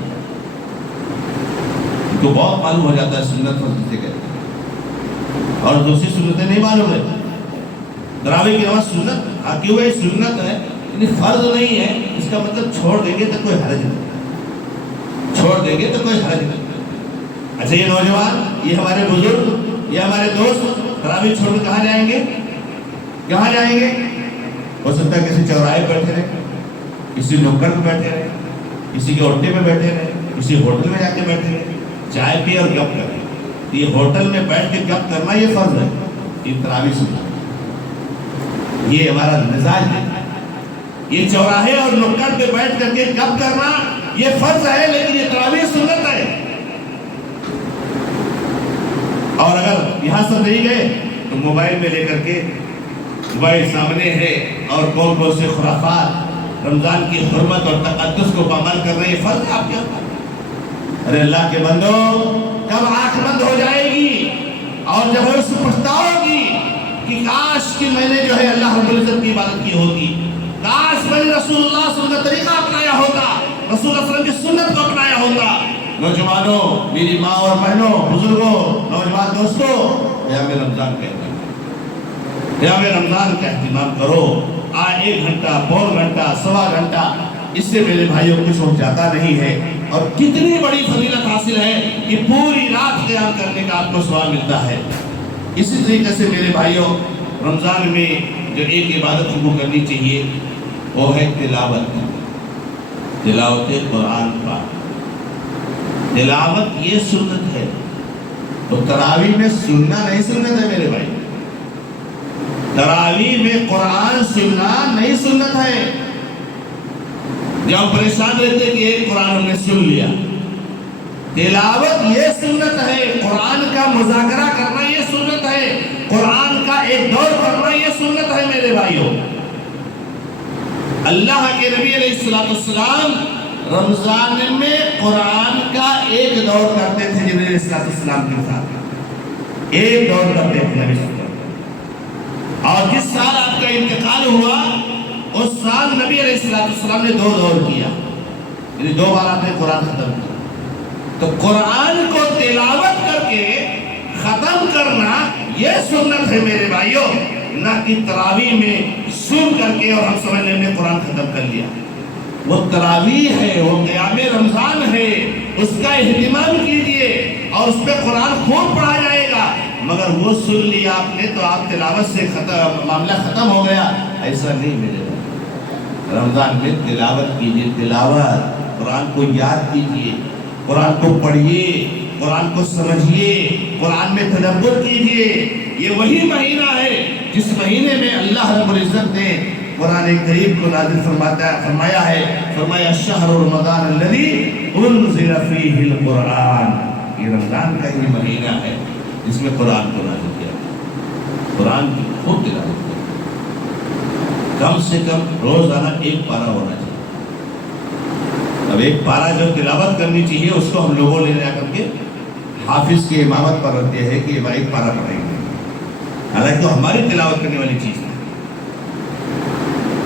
ان کو بہت معلوم ہو جاتا ہے سنت فرض سے کہتے ہیں، اور دوسری سنتیں نہیں معلوم ہے۔ تراویح کی نماز سنت، ہاں کیوں ہے سنت ہے یعنی فرض نہیں ہے، اس کا مطلب چھوڑ دیں گے تو کوئی حرج نہیں، چھوڑ دیں گے تو کوئی حرج نہیں۔ اچھا یہ نوجوان، یہ ہمارے بزرگ، یہ ہمارے دوست تراویح چھوڑ کے کہاں جائیں گے؟ کہاں جائیں گے؟ ہو سکتا ہے کسی چوراہے پہ بیٹھے رہے، کسی نکڑ پہ بیٹھے رہے، کسی کے اوٹے پہ بیٹھے رہے، کسی ہوٹل میں جا کے بیٹھے رہے، چائے پیے اور گپ کرے۔ یہ ہوٹل میں بیٹھ کے گپ کرنا یہ فرض ہے، یہ تراویح سننا، یہ ہمارا مزاج ہے۔ یہ چوراہے اور نکڑ پہ بیٹھ کر کے گپ کرنا یہ فرض ہے، لیکن یہ تراویح سنت ہے۔ اور اگر یہاں سے نہیں گئے تو موبائل میں لے کر کے، موبائل سامنے ہے اور کون کون سے خرافات رمضان کی حرمت اور تقدس کو پامال کر رہے ہیں، یہ فرض ہے آپ کیا؟ ارے اللہ کے بندو، کب آنکھ بند ہو جائے گی اور جب اس سے پچھتاؤ گی کہ کاش کہ میں نے جو ہے اللہ رب العزت کی عبادت کی ہوتی، کاش میں نے رسول اللہ صلی اللہ علیہ وسلم کا طریقہ اپنایا ہوتا، رسول اللہ صلی اللہ علیہ وسلم کی سنت کو اپنایا ہوتا۔ نوجوانوں، میری ماں اور بہنوں، بزرگوں، نوجوان دوستوں، قیام رمضان کہتا ہے، قیام رمضان کا اہتمام کرو۔ آج 1 گھنٹہ، پون گھنٹہ، سوا گھنٹہ، اس سے میرے بھائیوں کچھ ہو جاتا نہیں ہے۔ اور کتنی بڑی فضیلت حاصل ہے کہ پوری رات قیام کرنے کا آپ کو ثواب ملتا ہے۔ اسی طریقے سے میرے بھائیوں، رمضان میں جو ایک عبادت ہم کو کرنی چاہیے وہ ہے تلاوت، تلاوت قرآن پاک۔ تلاوت یہ سنت ہے، تو تراویح میں سننا نہیں سنت ہے میرے بھائی، تراویح میں قرآن سننا نہیں سنت ہے۔ جب پریشان رہتے کہ ایک قرآن ہم نے سن لیا، تلاوت یہ سنت ہے، قرآن کا مذاکرہ کرنا یہ سنت ہے، قرآن کا ایک دور کرنا یہ سنت ہے میرے بھائیوں۔ اللہ کے نبی علیہ السلام رمضان میں قرآن کا ایک دور کرتے تھے، جبریل علیہ السلام کے ساتھ ایک دور کرتے تھے نبی صلی اللہ علیہ وسلم۔ اور جس سال آپ کا انتقال ہوا اس سال نبی علیہ السلام نے 2 دور کیا، یعنی 2 بار آپ نے قرآن ختم کیا۔ تو قرآن کو تلاوت کر کے ختم کرنا یہ سنت ہے میرے بھائیوں، نہ کہ تراویح میں سن کر کے اور ہم سمجھ لیں نے قرآن ختم کر لیا۔ وہ تراویح ہے، وہ قیام رمضان ہے، اس کا اہتمام کیجئے اور اس پہ قرآن خوب پڑھا جائے گا، مگر وہ سن لیا آپ نے تو آپ تلاوت سے معاملہ ختم ہو گیا، ایسا نہیں میرے بھائی۔ رمضان میں تلاوت کیجئے، تلاوت، قرآن کو یاد کیجئے، قرآن کو پڑھیے، قرآن کو سمجھیے، قرآن میں تدبر کیجئے۔ یہ وہی مہینہ ہے جس مہینے میں اللہ رب العزت نے قرآن کریم کو نازل فرمایا ہے، فرمایا شہر رمضان الذی انزل فیہ القرآن، یہ رمضان کا ہی مہینہ ہے جس میں قرآن کو نازل کیا، قرآن کی خوب تلاوت کیا، کم سے کم روزانہ 1 پارہ ہونا چاہیے۔ اب 1 پارہ جو تلاوت کرنی چاہیے اس کو ہم لوگوں لے جا کر کے حافظ کی امامت پر رکھتے ہیں کہ یہ 1 پارہ پڑھیں گے، حالانکہ وہ ہماری تلاوت کرنے والی چیز ہے۔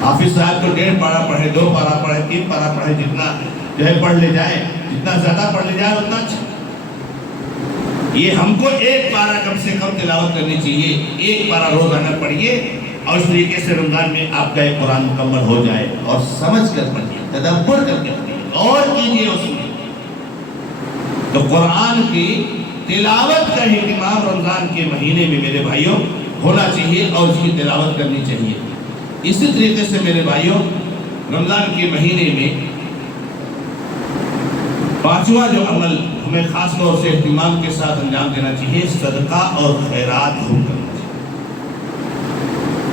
حافظ صاحب تو 1.5 پارہ پڑھے، 2 پارہ پڑھے، 3 پارہ پڑھے، جتنا جو ہے پڑھ لے جائے، جتنا زیادہ پڑھ لے جائے اتنا اچھا۔ یہ ہم کو 1 پارہ کم سے کم تلاوت کرنی چاہیے، 1 پارہ روزانہ پڑھیے، اور اس طریقے سے رمضان میں آپ کا ایک قرآن مکمل ہو جائے، اور سمجھ کر پڑھیے، تدبر کر کے پڑھیے، اور کیجیے اس میں۔ تو قرآن کی تلاوت کا اہتمام رمضان کے مہینے میں میرے بھائیوں ہونا چاہیے اور اس کی تلاوت کرنی چاہیے۔ اسی طریقے سے میرے بھائیوں رمضان کے مہینے میں 5واں جو عمل ہمیں خاص طور سے اہتمام کے ساتھ انجام دینا چاہیے، صدقہ اور خیرات خوب کرنا چاہیے،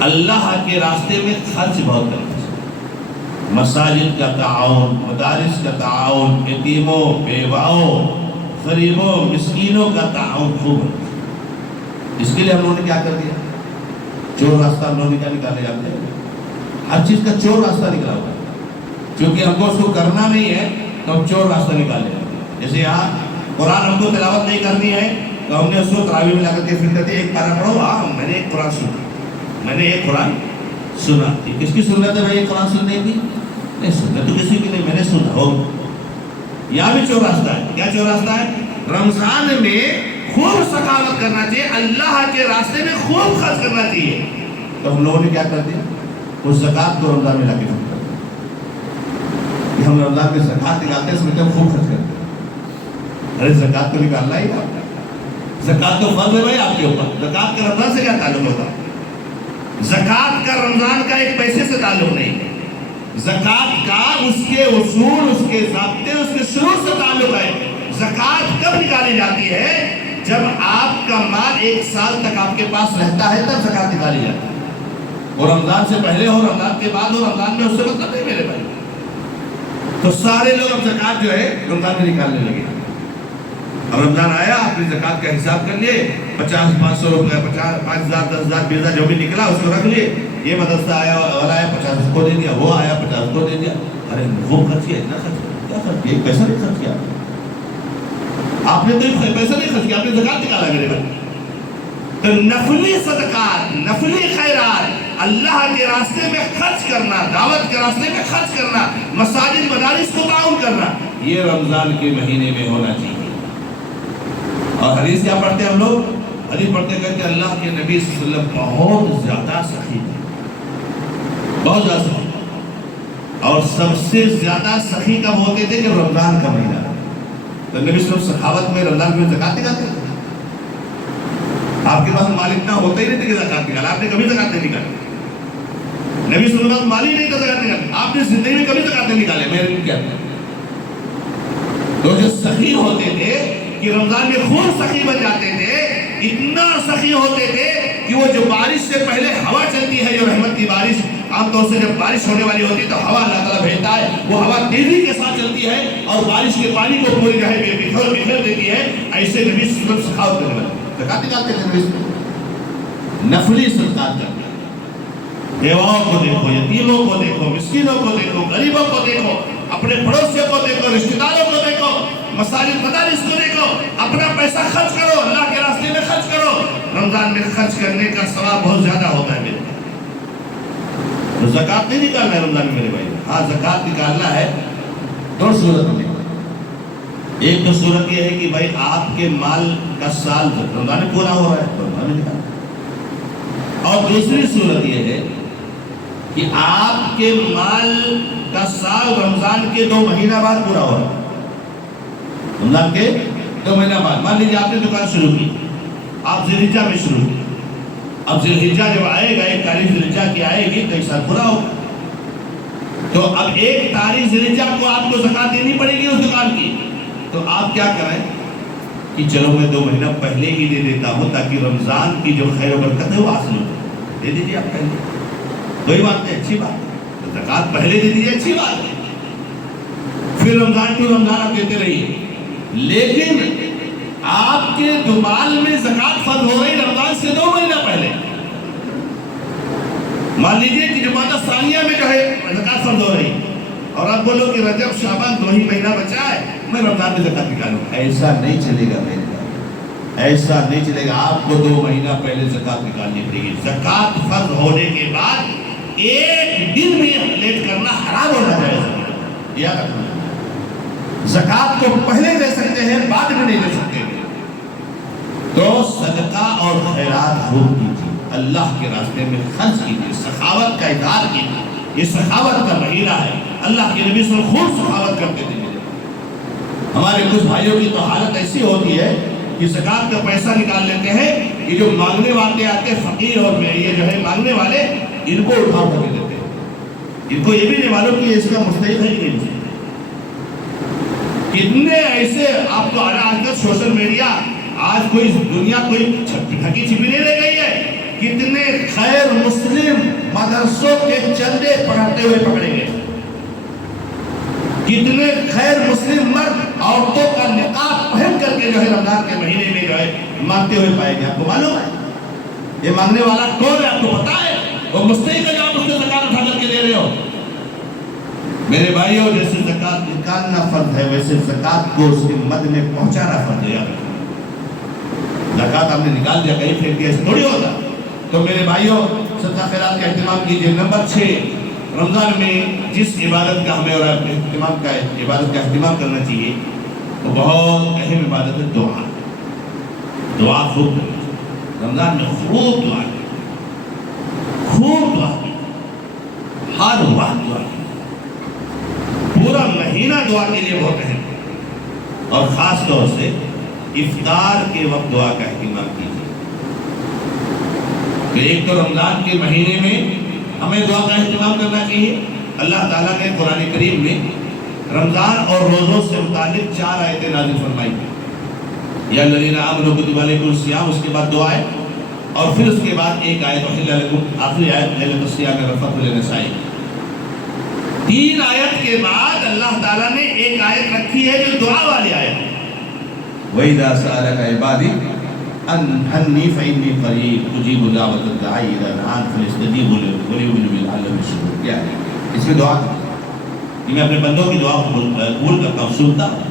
اللہ کے راستے میں خرچ بہت کرنا چاہیے، مساجد کا تعاون، مدارس کا تعاون، یتیموں، بیواؤں، غریبوں، مسکینوں کا تعاون خوب ہے۔ اس کے لیے ہم لوگوں نے کیا کر دیا؟ چور راستہ ہم لوگوں نے کیا نکالے جاتے ہیں؟ ہر چیز کا چور راستہ نکلا ہوا ہے، کیونکہ ہم کو اس کو کرنا نہیں ہے تو ہم چور راستہ نکالے۔ جیسے یہاں قرآن ہم کو تلاوت نہیں کرنی ہے تو ہم نے اس کو تراویح میں لا کر کے پھر کہتے 1 پارہ پڑھو، میں نے 1 قرآن سنا، میں نے 1 قرآن سنا تھی. کس کی سنت ہے بھائی قرآن سننے کی؟ نہیں سنت تو کسی کی نہیں، میں نے سنا ہو. یہاں بھی چوراستہ ہے. کیا چوراستہ ہے؟ رمضان میں خوب سخاوت کرنا چاہیے، اللہ کے راستے میں خوب خرچ کرنا چاہیے. تو ہم لوگوں نے کیا کر دیا؟ اس زکوٰۃ کو رمضان میں لا کے کر دیا. ہم رمضان میں زکوٰۃ نکالتے ہیں، سمجھتے ہیں خوب خرچ کرتے ہیں. ارے زکوٰۃ تو نکالنا ہی آپ کا. زکوٰۃ تو فرض ہے بھائی آپ کے اوپر. زکوٰۃ کا رمضان سے کیا تعلق ہوتا؟ زکوٰۃ کا رمضان کا ایک پیسے سے تعلق نہیں. زکوٰۃ کا اس کے اصول، اس کے ضابطے، اس کے شروع سے تعلق ہے. زکوٰۃ کب نکالی جاتی ہے؟ جب آپ کا مال 1 سال تک آپ کے پاس رہتا ہے تب زکوٰۃ نکالی جاتی ہے. اور رمضان سے پہلے ہو، رمضان کے بعد ہو، رمضان میں اس سے مطلب نہیں میرے بھائی. تو سارے لوگ اب زکوٰۃ جو ہے رمضان میں نکالنے لگے. اب رمضان آیا، آپ نے زکوٰۃ کا حساب کر لیے، 50 500 روپے، 5,000 10,000 20,000 جو بھی نکلا اس کو رکھ لیے. یہ مدرسہ آیا والا آیا 50 اس کو دے دیا، وہ آیا 50 اس کو دے دیا. ارے وہ خرچ کیا، اتنا خرچ کیا، کیا خرچ کیا؟ ایک پیسہ نہیں خرچ کیا آپ نے. تو ایک پیسہ نہیں خرچ کیا آپ نے، زکوٰۃ نکالا میرے بھائی. تو نفلی صدقات، نفلی خیرات، اللہ کے راستے میں خرچ کرنا، دعوت کے راستے میں خرچ کرنا، مساجد مدارس کو تعاون کرنا، یہ رمضان کے مہینے میں ہونا چاہیے. اور حدیث کیا پڑھتے ہیں ہم لوگ؟ حدیث پڑھتے کہتے ہیں اللہ کے نبی صلی اللہ علیہ وسلم بہت زیادہ سخی تھے، بہت زیادہ سخی. اور سب سے زیادہ سخی کب ہوتے تھے؟ کہ رمضان کا مہینہ. تو نبی صلی اللہ علیہ وسلم سخاوت میں رمضان میں زکوٰۃ نکالتے تھے. آپ کے پاس مال اتنا ہوتا ہی نہیں تھا کہ زکوٰۃ نکالا. آپ نے کبھی زکوٰۃ نہیں نکالی. نبی صلی اللہ علیہ وسلم مال ہی نہیں تھا زکوٰۃ نکالی. آپ نے زندگی میں کبھی زکوٰۃ نہیں نکالے. میرے لیے کہتے ہیں تو جو سخی ہوتے تھے کہ رمضان میں خون سخی بن جاتے تھے، اتنا سخی ہوتے تھے کہ وہ جو بارش سے پہلے ہوا چلتی ہے، جو رحمت کی بارش، عام طور سے جب بارش ہونے والی ہوتی ہے تو ہوا اللہ تعالیٰ بھیجتا ہے، وہ ہوا تیزی کے ساتھ چلتی ہے اور بارش کے پانی کو پوری جگہ پہ بکھیر دیتی ہے. ایسے نبی صلی اللہ علیہ وسلم سخاوت کرنے والے زکوٰۃ نکالتے تھے. نبی نفلی صدقات کرتے ہیں. بیواؤں کو دیکھو، یتیموں کو دیکھو، مسکینوں کو دیکھو، غریبوں کو دیکھو، اپنے پڑوسیوں کو دیکھو، رشتہ داروں کو دیکھو، مساجد مدارس کو دیکھو. اپنا پیسہ خرچ کرو، اللہ کے راستے میں خرچ کرو. رمضان میں خرچ کرنے کا ثواب بہت زیادہ ہوتا ہے میرے. زکوٰۃ نہیں نکالنا ہے رمضان میں میرے بھائی. ہاں زکوٰۃ نکالنا ہے 2 صورت میں. ایک تو صورت یہ ہے کہ بھائی آپ کے مال کا سال رمضان میں پورا ہو رہا ہے تو رمضان میں نکالنا. اور دوسری صورت یہ ہے کہ آپ کے مال کا سال رمضان کے 2 مہینہ بعد پورا ہو رہا ہے. رمضان کے 2 مہینہ بعد مان لیجیے آپ نے دکان شروع کی، آپ ذی الحجہ میں شروع کی. اب ذی الحجہ جب آئے گا، 1 تاریخ ذی الحجہ کی آئے گی تو 1 سال پورا ہوگا. تو اب 1 تاریخ ذی الحجہ کو آپ کو زکوٰۃ دینی پڑے گی اس دکان کی. تو آپ کیا کریں کہ چلو میں 2 مہینہ پہلے ہی دے دیتا ہوں تاکہ رمضان کی جو خیر و برکت ہے وہ حاصل ہو. دے دیجیے آپ پہلے، کوئی بات نہیں، اچھی بات ہے. زکوٰۃ پہلے دے دیجیے، اچھی بات ہے. پھر رمضان ٹو رمضان آپ دیتے رہیے. لیکن آپ کے مال میں زکوٰۃ فرض ہو رہی رمضان سے 2 مہینہ پہلے. مان لیجیے کہ جمادی ثانیہ میں جو ہے زکوٰۃ فرض ہو رہی اور آپ بولو کہ رجب شعبان 2 ہی مہینہ بچا ہے، میں رمضان میں زکوٰۃ نکالوں. ایسا نہیں چلے گا میرے بھائی، ایسا نہیں چلے گا. آپ کو 2 مہینہ پہلے زکوٰۃ نکالنی پڑے گی. زکوٰۃ فرض ہونے کے بعد 1 دن بھی لیٹ کرنا حرام ہونا چاہیے. یاد رکھنا، زکوٰۃ کو پہلے دے سکتے ہیں، بعد میں نہیں دے سکتے. تو صدقہ اور خیرات خوب کیجیے، اللہ کے راستے میں خرچ کیجیے، سخاوت کا اظہار کیجیے. یہ سخاوت کا مہینہ ہے. اللہ کے نبی صلی اللہ علیہ وسلم خوب سخاوت کرتے تھے. ہمارے کچھ بھائیوں کی تو حالت ایسی ہوتی ہے کہ زکوٰۃ کا پیسہ نکال لیتے ہیں، یہ جو مانگنے والے آتے ہیں فقیر اور یہ جو ہے مانگنے والے، ان کو اٹھا کر کے دیتے ہیں. ان کو یہ بھی نہیں معلوم کہ اس کا مستحق ہے کہ نہیں. کتنے ایسے آپ کو آج کل سوشل میڈیا، آج کوئی دنیا کوئی ٹھگی چھپی نہیں رہ گئی ہے. کتنے خیر مسلم مدرسوں کے چندے پڑھاتے ہوئے پکڑے گئے. کتنے خیر مسلم مرد عورتوں کا نقاب پہن کر کے جو ہے رمضان کے مہینے میں جو ہے مانگتے ہوئے پائے گئے. آپ کو معلوم ہے یہ مانگنے والا کون ہے؟ آپ کو پتا ہے؟ وہ مستحق ہے جو آپ اس سے زکوٰۃ اٹھا کر کے دے رہے ہو. میرے بھائیوں، جیسے زکوٰۃ نکالنا فرض ہے ویسے زکوٰۃ کو اس کے مد میں پہنچانا فرض ہے. زکوٰۃ آپ نے نکال دیا کہیں پھینک دیا، ایسے تھوڑی ہوتا. تو میرے بھائیوں، صدقہ خیرات کا اہتمام کیجیے۔ نمبر 6، رمضان میں جس عبادت کا ہمیں اور عبادت کا اہتمام کرنا چاہیے وہ بہت اہم عبادت ہے دعا۔ دعا خوب کرنا چاہیے رمضان میں، خوب دعا کی، خوب دعا کی، ہر وقت دعا کی، پورا مہینہ دعا کے لیے بہت اہم ہے، اور خاص طور سے افطار کے وقت دعا کا اہتمام کیجیے۔ کہ ایک تو رمضان کے مہینے میں ہمیں دعا کا اہتمام کرنا چاہیے۔ اللہ تعالیٰ نے قرآن کریم میں رمضان اور روزوں سے متعلق 4 آیتیں نازل فرمائی۔ یا الذین آمنوا کتب علیکم الصیام، اس کے بعد 2 آیت، اور پھر اس کے بعد ایک آیت احل لکم، آخری آیت لیلۃ الصیام الرفث للنساء۔ 3 آیت کے بعد اللہ تعالیٰ نے ایک آیت رکھی ہے جو دعا والی آیت ہے۔ وَإِذَا سَأَلَكَ عِبَادِي عَنِّي فَإِنِّي قَرِيبٌ أُجِيبُ دَعْوَةَ الدَّاعِ إِذَا دَعَانِ فَلْيَسْتَجِيبُوا لِي وَلْيُؤْمِنُوا بِي لَعَلَّهُمْ يَرْشُدُونَ۔ کیا ہے اس میں دعا کہ میں اپنے بندوں کی دعا کو قبول کرتا ہوں، سنتا ہوں۔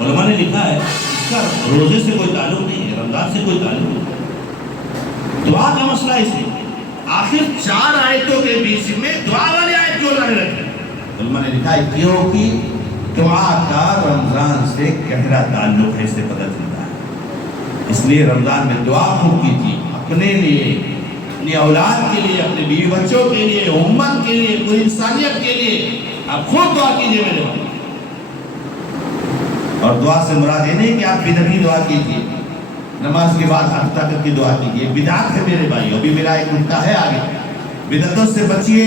علماء نے لکھا ہے اس کا روزے سے کوئی تعلق نہیں ہے، رمضان سے کوئی تعلق نہیں ہے، دعا کا مسئلہ اس میں۔ آخر 4 آیتوں کے بیچ میں دعا والی آیت کیوں اللہ نے رکھی؟ علماء نے لکھا ہے کیونکہ دعا کا رمضان سے گہرا تعلق ہے، اس سے پتہ چلتا ہے۔ اس لیے رمضان میں دعا خوب کیجیے، اپنے لیے، اپنی اولاد کے لیے، اپنے بیوی بچوں کے لیے، امت کے لیے، پوری انسانیت کے لیے آپ خوب دعا کیجیے میرے بھائی۔ اور دعا سے مراد یہ نہیں کہ آپ بدعی دعا کیجیے، نماز کے بعد ہاتھ اٹھا کر کے دعا کیجیے، بدعت ہے میرے بھائی، ابھی میرا ایک نکتہ ہے آگے، بدعتوں سے بچیے۔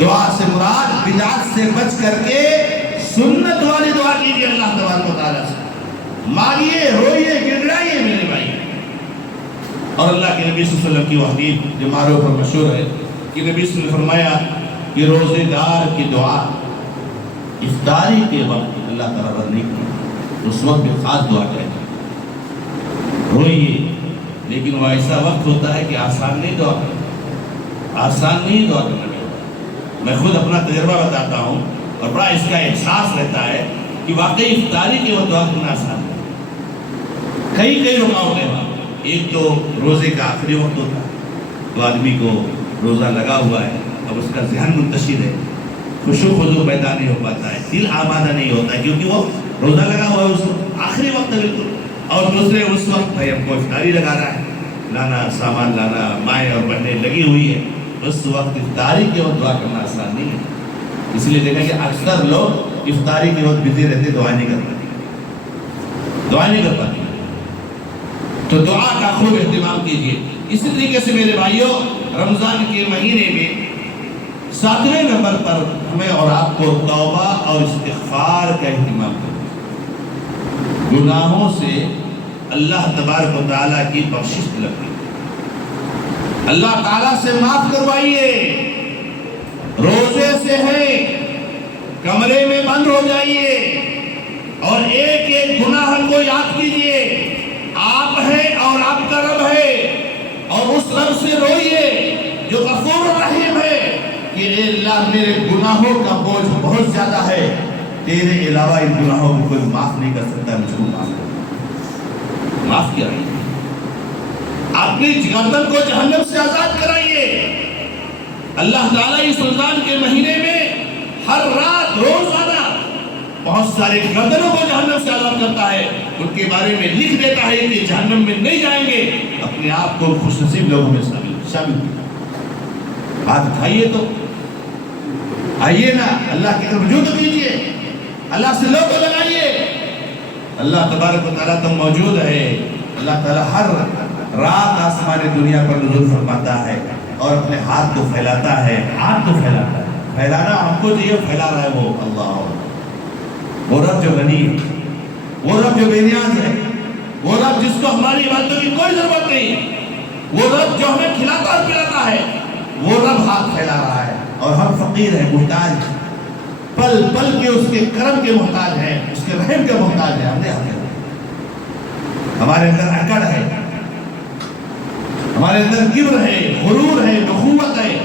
دعا سے مراد بدعت سے بچ کر کے سنت والی دعا کیجیے اللہ تبارک و تعالیٰ سے، مانگیے، روئیے، گڑگڑائیے میرے بھائی۔ اور اللہ کے نبی صلی اللہ علیہ وسلم کی وہ حدیث جو معروف اور مشہور ہے کہ نبی صلی اللہ علیہ وسلم نے فرمایا کہ روزے دار کی دعا افطاری کے وقت اللہ تعالیٰ رد نہیں کرتا، اس وقت بھی خاص دعا کہتے ہیں، روئیے، لیکن وہ ایسا وقت ہوتا ہے کہ آسان نہیں دعا کرنا، آسان نہیں دعا کرنا۔ میں خود اپنا تجربہ بتاتا ہوں اور بڑا اس کا احساس رہتا ہے کہ واقعی افطاری کے وقت دعا کرنا آسان ہے۔ کئی رکاوٹیں ہیں۔ ایک تو روزے کا آخری وقت ہوتا ہے، تو آدمی کو روزہ لگا ہوا ہے، اب اس کا ذہن منتشر ہے، خشوع خضوع پیدا نہیں ہو پاتا ہے، دل آمادہ نہیں ہوتا ہے، کیونکہ وہ روزہ لگا ہوا ہے، اس وقت آخری وقت ہے بالکل۔ اور دوسرے اس وقت بھائی ہم کو افطاری لگا رہا ہے، لانا سامان لانا، مائیں اور بہنیں لگی ہوئی ہے، اس وقت افطاری کے وقت دعا کرنا آسان نہیں ہے۔ اس لیے دیکھا کہ اکثر لوگ افطاری کے وقت بزی رہتے، دعا نہیں کر پاتے، دعا نہیں کر پاتے۔ تو دعا کا خوب اہتمام کیجیے۔ اسی طریقے سے میرے بھائیوں، رمضان کے مہینے میں 7ویں نمبر پر ہمیں اور آپ کو توبہ اور استغفار کا اہتمام کرنا، گناہوں سے اللہ تبارک و تعالیٰ کی بخشش طلب کیجیے، اللہ تعالیٰ سے معاف کروائیے۔ روزے سے ہے، کمرے میں بند ہو جائیے اور ایک ایک گناہ کو یاد کیجیے، آپ ہیں اور آپ کا رب ہے، اور اس رب سے روئیے جو غفور رحیم ہے کہ اے اللہ میرے گناہوں کا بوجھ بہت زیادہ ہے، تیرے علاوہ ان گناہوں کو کوئی معاف نہیں کر سکتا، مجھ کو معاف کر، معاف کیا رہی ہے۔ اپنی گردن کو جہنم سے آزاد کرائیے۔ اللہ تعالیٰ اس رمضان کے مہینے میں ہر رات روزانہ بہت سارے گردنوں کو جہنم سے آزاد کرتا ہے، ان کے بارے میں لکھ دیتا ہے کہ جہنم میں نہیں جائیں گے، اپنے آپ کو خوش نصیب لوگوں میں شامل بات اٹھائیے، تو آئیے نا، اللہ کی طرف رجوع کیجیے، اللہ سے لوگوں لگائیے۔ اللہ تبارک و تعالیٰ تم موجود ہے، اللہ تعالیٰ ہر رات آسمان دنیا پر نزول فرماتا ہے اور اپنے ہاتھ کو پھیلاتا ہے، ہاتھ کو پھیلاتا ہے، پھیلانا ہم کو جو یہ پھیلا رہا ہے وہ اللہ، وہ رب جو غنی ہے، وہ رب جو بے نیاز ہے، وہ رب جس کو ہماری عبادتوں کی کوئی ضرورت نہیں، وہ رب جو ہمیں کھلاتا اور پلاتا ہے، وہ رب ہاتھ پھیلا رہا ہے اور ہم فقیر ہیں، محتاج ہیں، پل پل کے اس کے کرم کے محتاج ہیں، اس کے رحم کے محتاج ہیں۔ ہم نے ہمارے اندر اکڑ ہے، ہمارے اندر کبر ہے، غرور ہے، نخوت ہے،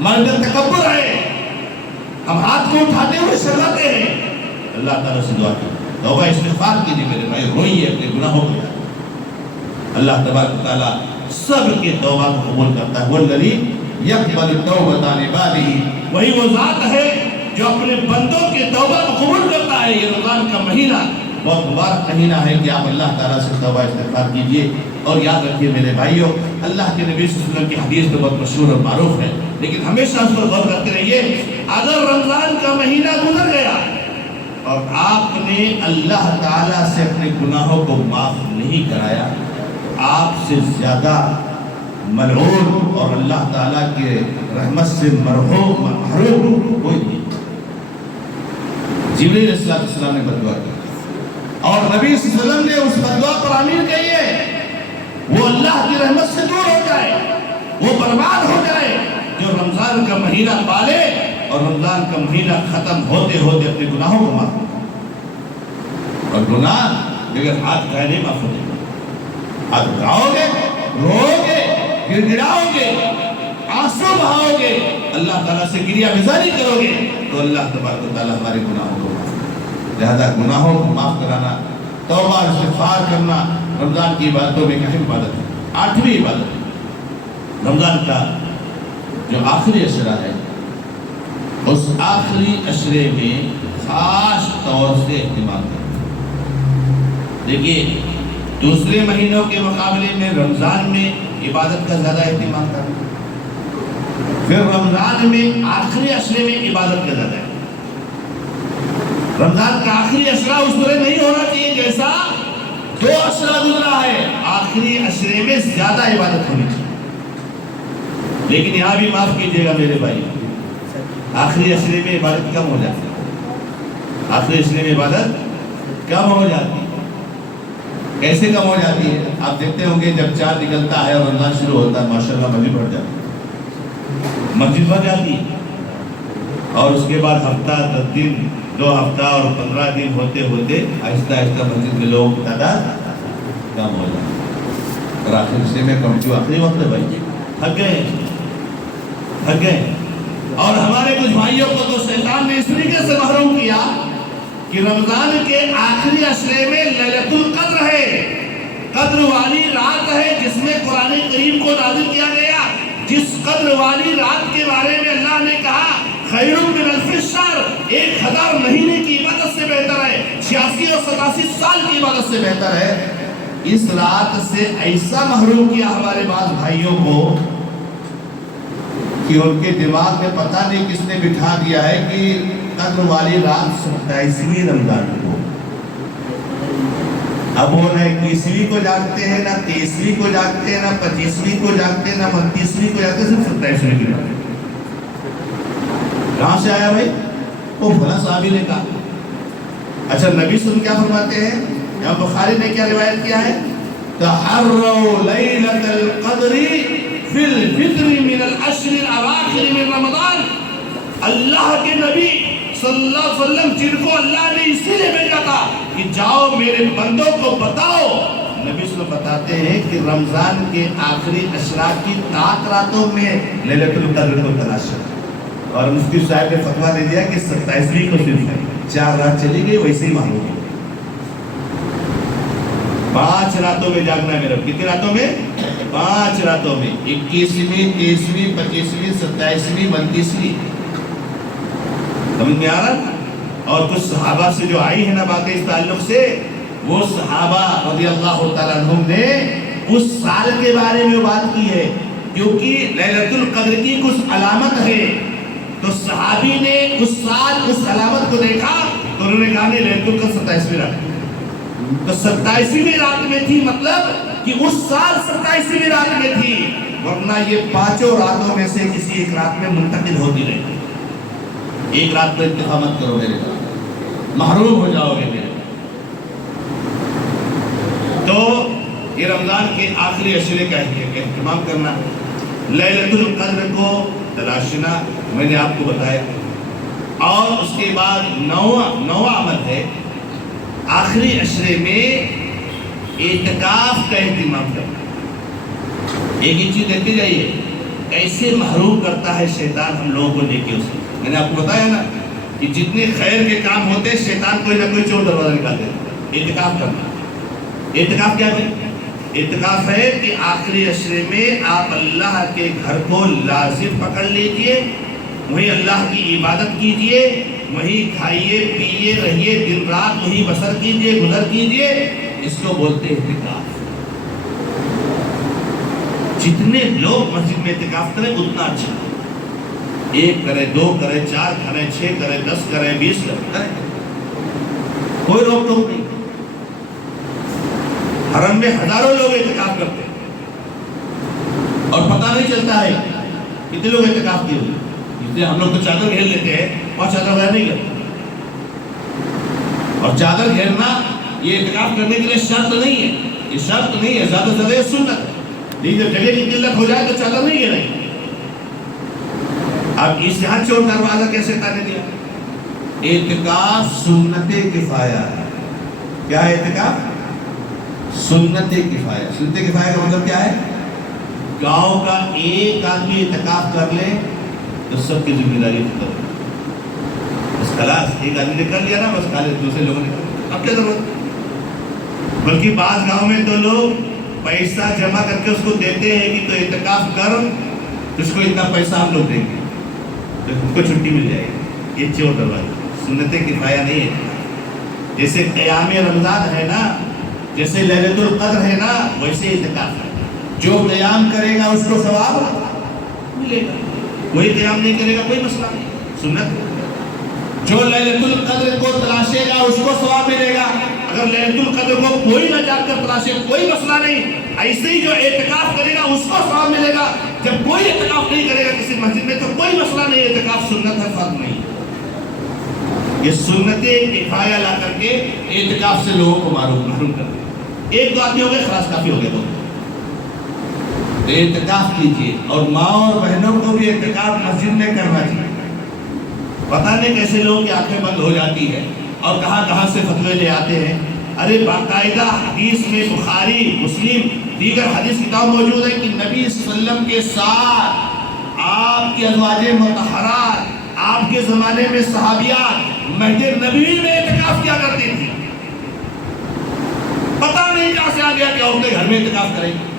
ہمارے اندر تکبر ہے، ہم ہاتھ کو اٹھاتے ہوئے شرماتے ہیں۔ اللہ تعالیٰ سے دعا کی، توبہ استغفار کیجیے میرے بھائی، روئیے اپنے گناہوں کو یاد۔ اللہ تبارک و تعالیٰ سب کے توبہ کو قبول کرتا ہے. والذی یقبل التوبۃ عن عبادہ، وہی وہ ذات ہے جو اپنے بندوں کے توبہ کو قبول کرتا ہے. یہ رمضان کا مہینہ بہت مبارک مہینہ ہے کہ آپ اللہ تعالیٰ سے توبہ استغفار کیجئے. اور یاد رکھیے میرے بھائیوں، اللہ کے نبی صلی اللہ علیہ وسلم کی حدیث تو بہت مشہور اور معروف ہے، لیکن ہمیشہ اس پر غور کرتے رہیے. اگر رمضان کا مہینہ گزر گیا اور آپ نے اللہ تعالیٰ سے اپنے گناہوں کو معاف نہیں کرایا، آپ سے زیادہ ملعون اور اللہ تعالیٰ کے رحمت سے محروم کوئی نہیں. جبریل علیہ السلام نے بددعا کی اور نبی صلی اللہ علیہ وسلم نے اس بددعا پر آمین کہیے. وہ اللہ کی رحمت سے دور ہو جائے، وہ برباد ہو جائے جو رمضان کا مہینہ پالے اور رمضان کا مہینہ ختم ہوتے ہوتے اپنے گناہوں کو معاف کرے. اور گناہ بغیر ہاتھ اٹھائے نہیں معاف ہوتے. ہاتھ اٹھاؤ گے، رو گے، گر گراؤ گے، آنسو بہاؤ گے، اللہ تعالیٰ سے گریہ گزاری کرو گے تو اللہ تبارک و تعالیٰ ہمارے گناہوں کو معاف کرے. لہذا گناہوں کو معاف کرانا، توبہ استغفار کرنا رمضان کی عبادتوں میں اہم عبادت ہے. 8ویں عبادت ہے رمضان کا جو آخری عشرہ ہے. اس آخری عشرے میں خاص طور سے اہتمام کریں. دیکھیے دوسرے مہینوں کے مقابلے میں رمضان میں عبادت کا زیادہ اہتمام کریں، پھر رمضان میں آخری عشرے میں عبادت کا زیادہ ہے. رمضان کا آخری عشرہ اس طرح نہیں ہونا چاہیے جیسا 2 عشرہ گزرا ہے. آخری عشرے میں زیادہ عبادت ہونی چاہیے. لیکن یہاں بھی معاف کیجیے گا میرے بھائی، آخری عشرے میں عبادت کم ہو جاتی ہے. آخری عشرے میں عبادت کم ہو جاتی ہے. کیسے کم ہو جاتی ہے؟ آپ دیکھتے ہوں گے جب چاند نکلتا ہے اور رمضان شروع ہوتا ہے ماشاءاللہ مسجد بھر جاتی ہے، مسجد بھر جاتی ہے. اور اس کے بعد ہفتہ 10 دن 2 ہفتہ اور 15 دن ہوتے ہوتے آہستہ آہستہ مسجد کے لوگ تعداد کم ہو جاتی ہے. اور آخر حصے میں کم جو آخری وقت ہے بھائی تھک گئے. اور ہمارے کچھ بھائیوں کو تو شیطان نے اس طریقے سے محروم کیا کہ رمضان کے آخری عشرے میں لیلۃ القدر ہے، قدر والی رات ہے جس میں قرآن کریم کو نازل کیا گیا. جس قدر والی رات کے بارے میں اللہ نے کہا خیر من الف الشہر، 1000 مہینے کی عبادت سے بہتر ہے، 86 اور 87 سال کی عبادت سے بہتر ہے. اس رات سے ایسا محروم کیا ہمارے بعض بھائیوں کو کہ ان کے دماغ میں پتہ نہیں کس نے بٹھا دیا ہے کہ قدر والی رات 27ویں رمضان کو. اب وہ نہ 21ویں کو جاگتے ہیں، نہ 23ویں کو جاگتے ہیں، نہ 25ویں کو جاگتے ہیں، نہ 29ویں کو جاگتے ہیں، صرف 27ویں کو جاگتے ہیں. کہاں سے آیا بھائی؟ وہ فلاں صحابی نے کہا. اچھا نبی صلی اللہ علیہ وسلم کیا فرماتے ہیں؟ امام بخاری نے کیا روایت کیا ہے؟ تحروا لیلۃ القدر فی الفطر من العشر الاواخر من رمضان. اللہ کے نبی صلی اللہ علیہ وسلم جن کو اللہ نے اسی لیے بھیجا تھا کہ جاؤ میرے بندوں کو بتاؤ. نبی صلی اللہ علیہ وسلم بتاتے ہیں کہ رمضان کے آخری عشرہ کی 7 راتوں میں لیلۃ القدر کو تلاش کرو. اور مفتی صاحب نے فتویٰ دے دیا کہ 27ویں کو صرف 4 رات چلی گئی ویسے ہی معلوم ہے. 5 راتوں میں جاگنا ہے میرا. کتنی راتوں میں؟ 5 راتوں میں. 21ویں 23ویں 25ویں 27ویں 29ویں. سمجھ میں آ رہا؟ اور کچھ صحابہ سے جو آئی ہے نا باتیں اس تعلق سے، وہ صحابہ رضی اللہ تعالیٰ عنہم نے اس سال کے بارے میں بات کی ہے کیونکہ لیلۃ القدر کی کچھ علامت ہے. تو صحابی نے اس سال اس علامت کو دیکھا تو انہوں نے کہا نہیں لیلۃ القدر 27ویں رات. تو 27ویں رات میں تھی، مطلب کہ اس سال 27ویں رات میں تھی، ورنہ یہ 5 راتوں میں سے کسی ایک رات میں منتقل ہوتی رہی. ایک رات پر اتفاق مت کرو میرے پاس، محروم ہو جاؤ گے میرے. تو یہ رمضان کے آخری عشرے کا اہتمام کرنا، لیلۃ القدر کو تلاشنا میں نے آپ کو بتایا. اور اس کے بعد نواں عمل ہے آخری عشرے میں اعتکاف کا اہتمام کرنا. ایک ہی چیز دیکھتے جائیے کیسے محروم کرتا ہے شیطان ہم لوگوں کو دیکھے. اسے میں نے آپ کو بتایا نا کہ جتنے خیر کے کام ہوتے ہیں شیطان کوئی نہ کوئی چور دروازہ نکال دیتا ہے. اعتکاف کرنا، اعتکاف کیا ہے؟ اعتکاف ہے کہ آخری عشرے میں آپ اللہ کے گھر کو لازم پکڑ لیجئے، وہیں اللہ کی عبادت کیجئے، وہیں کھائیے پیئے رہیے، دن رات وہیں بسر کیجئے، گزر کیجئے، اس کو بولتے ہیں اعتکاف۔ جتنے لوگ مسجد میں اعتکاف کریں اتنا اچھا، 1 کرے 2 کرے 4 کرے 6 کرے 10 کرے 20 کرے، کوئی روک ٹوک نہیں۔ حرم میں ہزاروں لوگ اعتکاف کرتے ہیں اور پتہ نہیں چلتا ہے کتنے لوگ اعتکاف کیے ہوئے۔ اس لیے ہم لوگ تو چادر گھیر لیتے ہیں اور چادر غیر نہیں کرتے، اور چادر گھیرنا یہ اعتکاف کرنے کے لیے شرط نہیں ہے، یہ شرط نہیں ہے، زیادہ سے زیادہ سنت ہے، لیکن جب جگہ کی قلت ہو جائے تو چادر نہیں گھیریں۔ اب اس یہاں چور دروازہ کیسے تانے دیا؟ اعتکاف سنت کفایہ ہے۔ کیا ہے اعتکاف؟ سنت کفایہ۔ سنت کفایہ کا مطلب کیا ہے؟ گاؤں کا ایک آدمی اعتکاف کر لے تو سب کی ذمہ داری ختم، بس خلاص، ایک آدمی نے کر لیا نا، بس خالی دوسرے لوگوں نے کر لیا، اب کیا ضرورت؟ بلکہ بعض گاؤں میں تو لوگ پیسہ جمع کر کے اس کو دیتے ہیں کہ تو اعتکاف کر، اس کو اتنا پیسہ ہم لوگ دیں گے تو خود کو چھٹی مل جائے گی۔ یہ چور دروازہ سنت کفایہ نہیں ہے۔ جیسے قیام رمضان ہے نا، جیسے لیلۃ القدر ہے نا، ویسے اعتکاف ہے۔ جو قیام کرے گا اس کو ثواب ملے گا، کوئی قیام نہیں کرے گا کوئی مسئلہ نہیں، سنت۔ جو لیلۃ القدر کو تلاشے گا اس کو ثواب ملے گا، اگر لیلۃ القدر کو کوئی نہ جا کر تلاشے کوئی مسئلہ نہیں۔ ایسے ہی جو اعتکاف کرے گا اس کو ثواب ملے گا، جب کوئی اعتکاف نہیں کرے گا کسی مسجد میں تو کوئی مسئلہ نہیں، اعتکاف سنت ہے، فرض نہیں۔ یہ سنت کفایہ لا کر کے اعتکاف سے لوگوں کو محروم کر دیں۔ ایک دو آدمی ہو گئے خلاص کافی ہو گئے، بہت اعتکاف کیجیے، اور ماں اور بہنوں کو بھی اعتکاف مسجد میں کرنا چاہیے۔ پتہ نہیں کیسے لوگوں کی آنکھیں بند ہو جاتی ہے اور کہاں کہاں سے فتوے لے آتے ہیں۔ ارے باقاعدہ حدیث میں بخاری مسلم دیگر حدیث کتاب موجود ہے کہ نبی صلی اللہ علیہ وسلم کے ساتھ آپ کی ازواج مطہرات، آپ کے زمانے میں صحابیات مسجد نبوی میں اعتکاف کیا کرتی تھی۔ پتہ نہیں کہاں سے آ گیا کہ عورتیں گھر میں اعتکاف کریں گی۔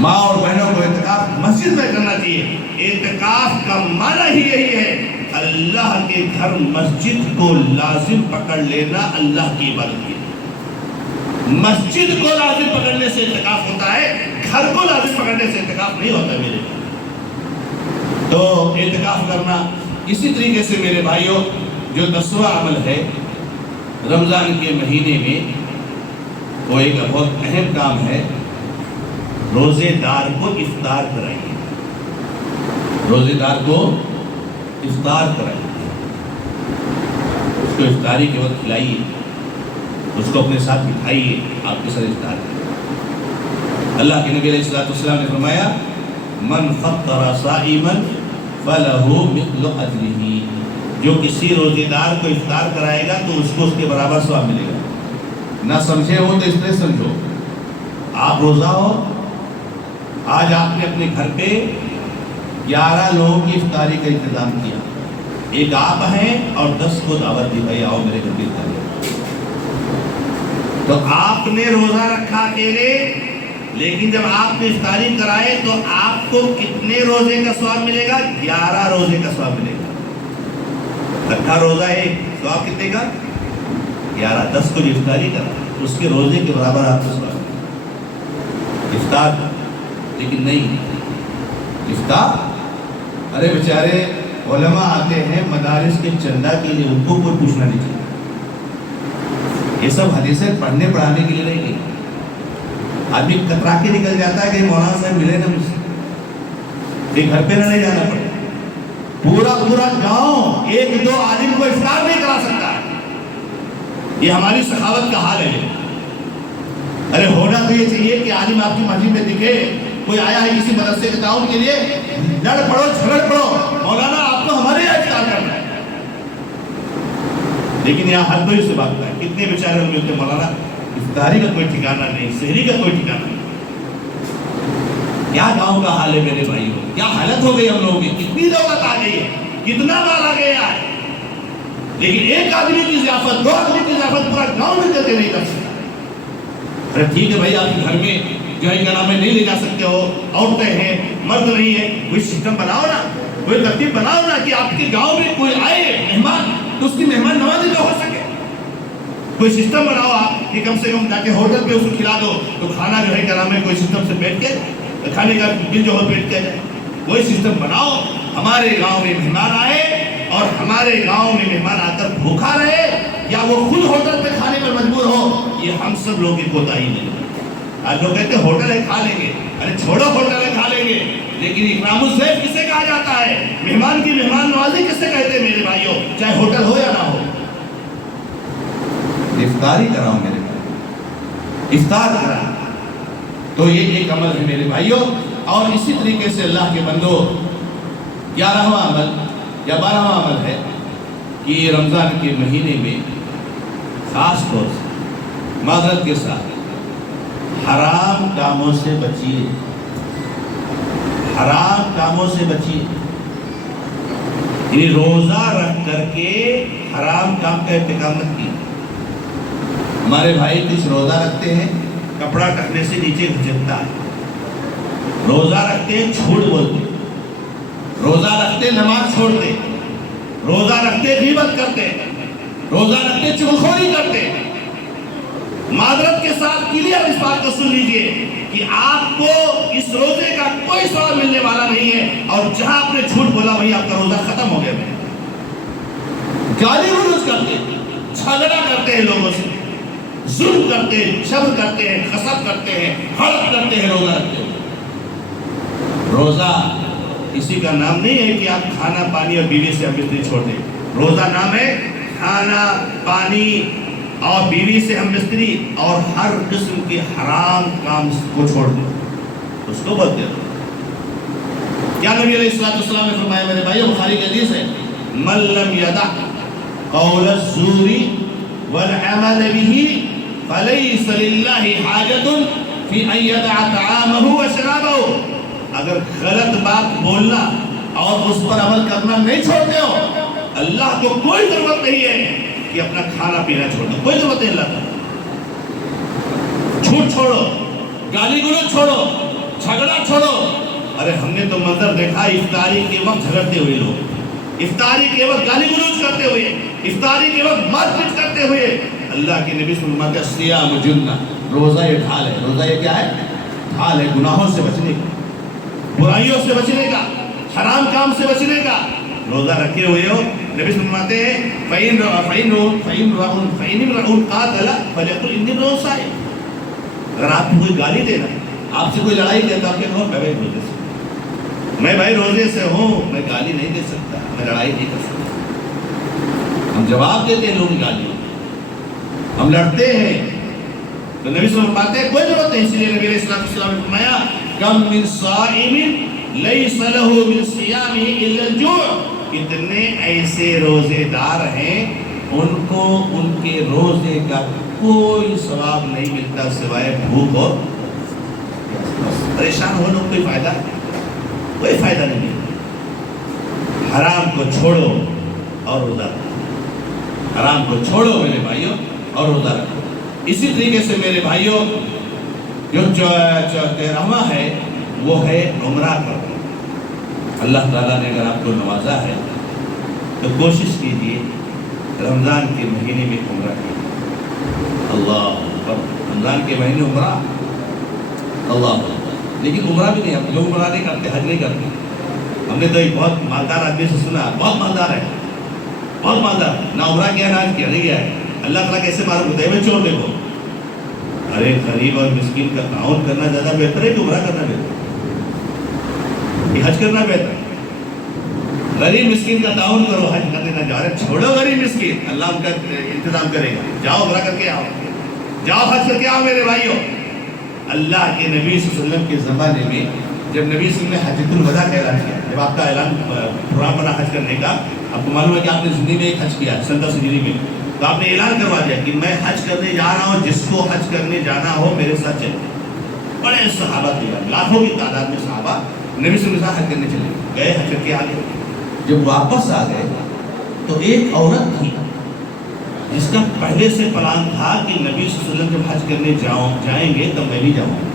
ماں اور بہنوں کو اعتکاف مسجد میں کرنا چاہیے۔ اعتکاف کا معنی ہی یہی ہے، اللہ کے گھر مسجد کو لازم پکڑ لینا، اللہ کی عبادت کی۔ مسجد کو لازم پکڑنے سے اعتکاف ہوتا ہے، گھر کو لازم پکڑنے سے اعتکاف نہیں ہوتا میرے۔ تو اعتکاف کرنا اسی طریقے سے میرے بھائیوں، جو 10واں عمل ہے رمضان کے مہینے میں، وہ ایک بہت اہم کام ہے، روزے دار کو افطار کرائیے۔ روزے دار کو افطار کرائیے، اس کو افطاری کے وقت کھلائیے، اس کو اپنے ساتھ بٹھائیے، آپ کے ساتھ افطار کریں۔ اللہ کے نبی علیہ الصلوۃ والسلام نے فرمایا، من فطر صائما فلہ مثل اجرہ، جو کسی روزے دار کو افطار کرائے گا تو اس کو اس کے برابر ثواب ملے گا۔ نہ سمجھے ہو تو اس طرح سمجھو، آپ روزہ ہو، آج آپ نے اپنے گھر پہ 11 لوگوں کی افطاری کا انتظام کیا، ایک آپ ہیں اور 10 کو دعوت دی، بھائی آؤ میرے گھر پہ افطاری۔ تو آپ نے روزہ رکھا اکیلے، لیکن جب آپ نے افطاری کرائے تو آپ کو کتنے روزے کا ثواب ملے گا؟ 11 روزے کا ثواب ملے گا۔ رکھا روزہ ہے، ثواب کتنے کا؟ 11۔ 10 کو جو افطاری کرا اس کے روزے کے برابر آپ کو ثواب افطار۔ لیکن نہیں افطار، ارے بیچارے علماء آتے ہیں مدارس کے چندہ کے لیے، ان کو کوئی پوچھنا نہیں چاہیے۔ یہ سب حدیثیں پڑھنے پڑھانے کے لیے نہیں گئی۔ آدمی کترا کے نکل جاتا ہے کہ مولانا صاحب ملے نا مجھ سے، کہ گھر پہ نہ نہیں جانا پڑے۔ پورا گاؤں 1-2 عالم کو افطار نہیں کرا سکتا۔ یہ ہماری سخاوت کا حال ہے۔ ارے ہونا تو یہ چاہیے کہ عالم آپ کی مسجد میں دکھے، کوئی آیا ہے کسی مدرسے کے تعاون کے لیے، لڑ پڑو جھگڑ پڑو، مولانا آپ کو ہمارے یہاں افطار کرنا ہے۔ لیکن یہاں ہر کوئی سے بات ہے، کتنے بیچارے ہم ملتے مولانا افطاری کا کوئی ٹھکانہ نہیں، سحری کا کوئی ٹھکانہ نہیں۔ کیا گاؤں کا حال ہے میرے بھائیوں، کیا حالت ہو گئی ہم لوگوں کی، کتنی دولت آ گئی ہے، کتنا مال آ گیا ہے، لیکن ایک آدمی کی ضیافت، 2 آدمی کی ضیافت پورا گاؤں میں کرتے نہیں کر سکتا۔ ارے ٹھیک ہے بھائی، آپ کے گھر میں جو ہے کیا نام ہے نہیں لے جا سکتے ہو، عورتیں ہیں مرد نہیں ہے، کوئی سسٹم بناؤ نا، کوئی ترتیب بناؤ نا کہ آپ کے گاؤں میں کوئی آئے مہمان تو اس کی مہمان نوازی تو ہو سکے. کوئی سسٹم بناؤ آپ کہ کم سے کم جا کے ہوٹل پہ اس کو کھلا دو تو کھانا جو ہے کیا نام ہے کوئی سسٹم سے بیٹھ کے کھانے کا بل جو ہو بیٹھ کے جائے. کوئی سسٹم بناؤ ہمارے گاؤں میں مہمان آئے اور ہمارے گاؤں میں مہمان آ کر بھوکا رہے یا وہ خود ہوٹل پہ کھانے پر مجبور ہو، یہ ہم سب لوگوں کی کوتاہی نہیں. آج لوگ کہتے ہیں ہوٹل ہے کھا لیں گے، ارے چھوڑو ہوٹل ہے کھا لیں گے، لیکن اکرام الضیف کسے کہا جاتا ہے؟ مہمان کی مہمان نوازی کسے کہتے ہیں میرے بھائیوں، چاہے ہوٹل ہو یا نہ ہو. افطاری کراؤ میرے بھائی، افطار کراؤ. تو یہ ایک عمل ہے میرے بھائیوں. اور اسی طریقے سے اللہ کے بندو 11واں عمل یا 12واں عمل ہے کہ رمضان کے مہینے میں خاص طور سے معذرت کے ساتھ حرام کاموں سے بچیے، حرام کاموں سے بچیے. یعنی روزہ رکھ کر کے حرام کام کا ارتکاب مت کیجیے. ہمارے بھائی کچھ روزہ رکھتے ہیں کپڑا ٹکنے سے نیچے گھسٹتا ہے، روزہ رکھتے ہیں جھوٹ بولتے، روزہ رکھتے نماز چھوڑتے، روزہ رکھتے غیبت کرتے، روزہ رکھتے چغلخوری کرتے. معذرت کے ساتھ کلیئر اس بات کو سن لیجئے کہ آپ کو اس روزے کا کوئی ثواب ملنے والا نہیں ہے، اور جہاں آپ نے جھوٹ بولا وہیں آپ کا روزہ ختم ہو گیا. گالی گلوچ کرتے، جھگڑا کرتے ہیں لوگوں سے، ظلم کرتے ہیں، شر کرتے ہیں، حسد کرتے ہیں، حرف کرتے ہیں روزہ رکھتے ہیں. روزہ اسی کا نام نہیں ہے کہ آپ کھانا پانی اور بیوی سے ہم مستری چھوڑ دیں. روزہ نام ہے کھانا پانی اور بیوی سے ہم مستری اور ہر قسم کے حرام کام کو چھوڑ دیں، اس کو بولتے ہیں. کیا نبی علیہ السلام نے فرمایا میرے بھائیو، بخاری کی حدیث ہے، من لم یدع قول الزور والعمل به فلیس للہ حاجۃ فی ان یدع طعامہ وشرابہ. اگر غلط بات بولنا اور اس پر عمل کرنا نہیں چھوڑتے ہو، اللہ کو کوئی ضرورت نہیں ہے کہ اپنا کھانا پینا چھوڑ دو، کوئی ضرورت نہیں اللہ کا. جھوٹ چھوڑو، گالی گلوچ چھوڑو، جھگڑا چھوڑو. ارے ہم نے تو منظر دیکھا افطاری کے وقت جھگڑتے ہوئے لوگ، افطاری کے وقت گالی گلوچ کرتے ہوئے، افطاری کے وقت مار پیٹ کرتے ہوئے. اللہ کے نبی صلی اللہ علیہ وسلم کا صیام جنہ، روزہ یہ ڈھال ہے. روزہ یہ کیا ہے؟ ڈھال ہے گناہوں سے بچنے کا، برائیوں سے بچنے کا، حرام کام سے بچنے کا. روزہ رکھے ہوئے ہو، نبی صلی اللہ علیہ وسلم فرماتے ہیں فَإِنْ امْرَؤٌ قَاتَلَ فَلْيَقُلْ إِنِّي امْرُؤٌ صَائِمٌ. اگر آپ کو کوئی گالی دے رہا، آپ سے کوئی لڑائی کرتا، آپ کہو میں بھائی روزے سے ہوں، میں گالی نہیں دے سکتا، میں لڑائی نہیں کر سکتا. ہم جواب دیتے ہیں لوگ گالیوں، ہم لڑتے ہیں. تو نبی صلی اللہ علیہ وسلم فرماتے ہیں کوئی ضرورت نہیں. اسی لیے نبی علیہ السلام نے فرمایا کم من صائم لیس لہ من صیامہ الا الجوع. کتنے ایسے روزے دار ہیں ان کو ان کے روزے کا کوئی ثواب نہیں ملتا سوائے بھوک اور پریشان ہونے کوئی فائدہ کوئی فائدہ نہیں. حرام کو چھوڑو اور روزہ رکھو، حرام کو چھوڑو میرے بھائیوں اور روزہ رکھو. اسی طریقے سے میرے بھائیوں جو 13واں ہے وہ ہے عمرہ کرنا. اللہ تعالیٰ نے اگر آپ کو نوازا ہے تو کوشش کیجیے رمضان کے مہینے میں عمرہ کیجیے. اللہ اکبر، رمضان کے مہینے عمرہ، اللہ اکبر. لیکن عمرہ بھی نہیں، ہم لوگ عمرہ نہیں کرتے، حج نہیں کرتے. ہم نے تو ایک بہت مالدار آدمی سے سنا، بہت مالدار ہے، بہت مالدار، نہ عمرہ کیا نہ حج کیا، نہیں گیا ہے. اللہ تعالیٰ کیسے معلوم ہوتا ہے؟ میں چور دیکھو. ارے غریب اور مسکین کا تعاون کرنا زیادہ بہتر ہے کہ عمرہ کرنا بہتر ہے؟ حج کرنا بہتر ہے. غریب مسکین کا تعاون کرو، حج کرنے نہ جاؤ. چھوڑو غریب مسکین، اللہ ان کا انتظام کرے گا. جاؤ عمرہ کر کے آؤ، جاؤ حج کر کے آؤ میرے بھائیوں. اللہ کے نبی صلی اللہ علیہ وسلم کے زمانے میں جب نبی صلی اللہ علیہ وسلم نے حجۃ الوداع کا اعلان کیا، جب آپ کا اعلان پروگرام بنا حج کرنے کا، آپ کو معلوم ہے کہ آپ نے زندگی میں ایک حج کیا 70 ہجری میں، تو آپ نے اعلان کروا دیا کہ میں حج کرنے جا رہا ہوں، جس کو حج کرنے جانا ہو میرے ساتھ چلے. بڑے صحابہ تھے، لاکھوں کی تعداد میں صحابہ نبی صلی اللہ علیہ وسلم حج کرنے چلے گئے. حج کر کے آ گئے. جب واپس آ گئے تو ایک عورت تھی جس کا پہلے سے پلان تھا کہ نبی صلی اللہ علیہ وسلم جب حج کرنے جائیں گے تب میں بھی جاؤں گا.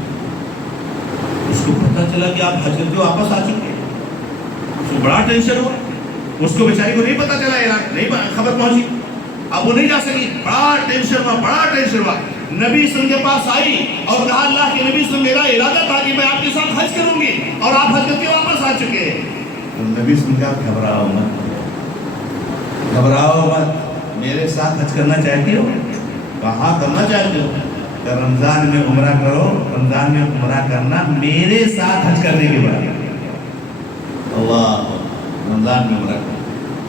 اس کو پتہ چلا کہ آپ حج کر کے واپس آ چکے ہیں. اس کو بڑا ٹینشن ہوا. اس کو بیچاری کو نہیں پتہ چلا یار, نہیں خبر پہنچی, اب وہ نہیں جا سکی. بڑا ٹینشن ہوا, بڑا ٹینشن ہوا. نبی صلی اللہ علیہ وسلم کے پاس آئی اور کہا اللہ کے نبی صلی اللہ علیہ وسلم, میرا ارادہ تھا کہ میں آپ کے ساتھ حج کروں گی اور آپ حج کر کے واپس آ چکے ہیں. تو نبی صلی اللہ علیہ وسلم, گھبراؤ مت, گھبراؤ مت, میرے ساتھ حج کرنا چاہتے ہو؟ کہاں کرنا چاہتے ہو؟ کہ رمضان میں عمرہ کرو. رمضان میں عمرہ کرنا میرے ساتھ حج کرنے کے بعد. اللہ, رمضان میں عمرہ کرنا,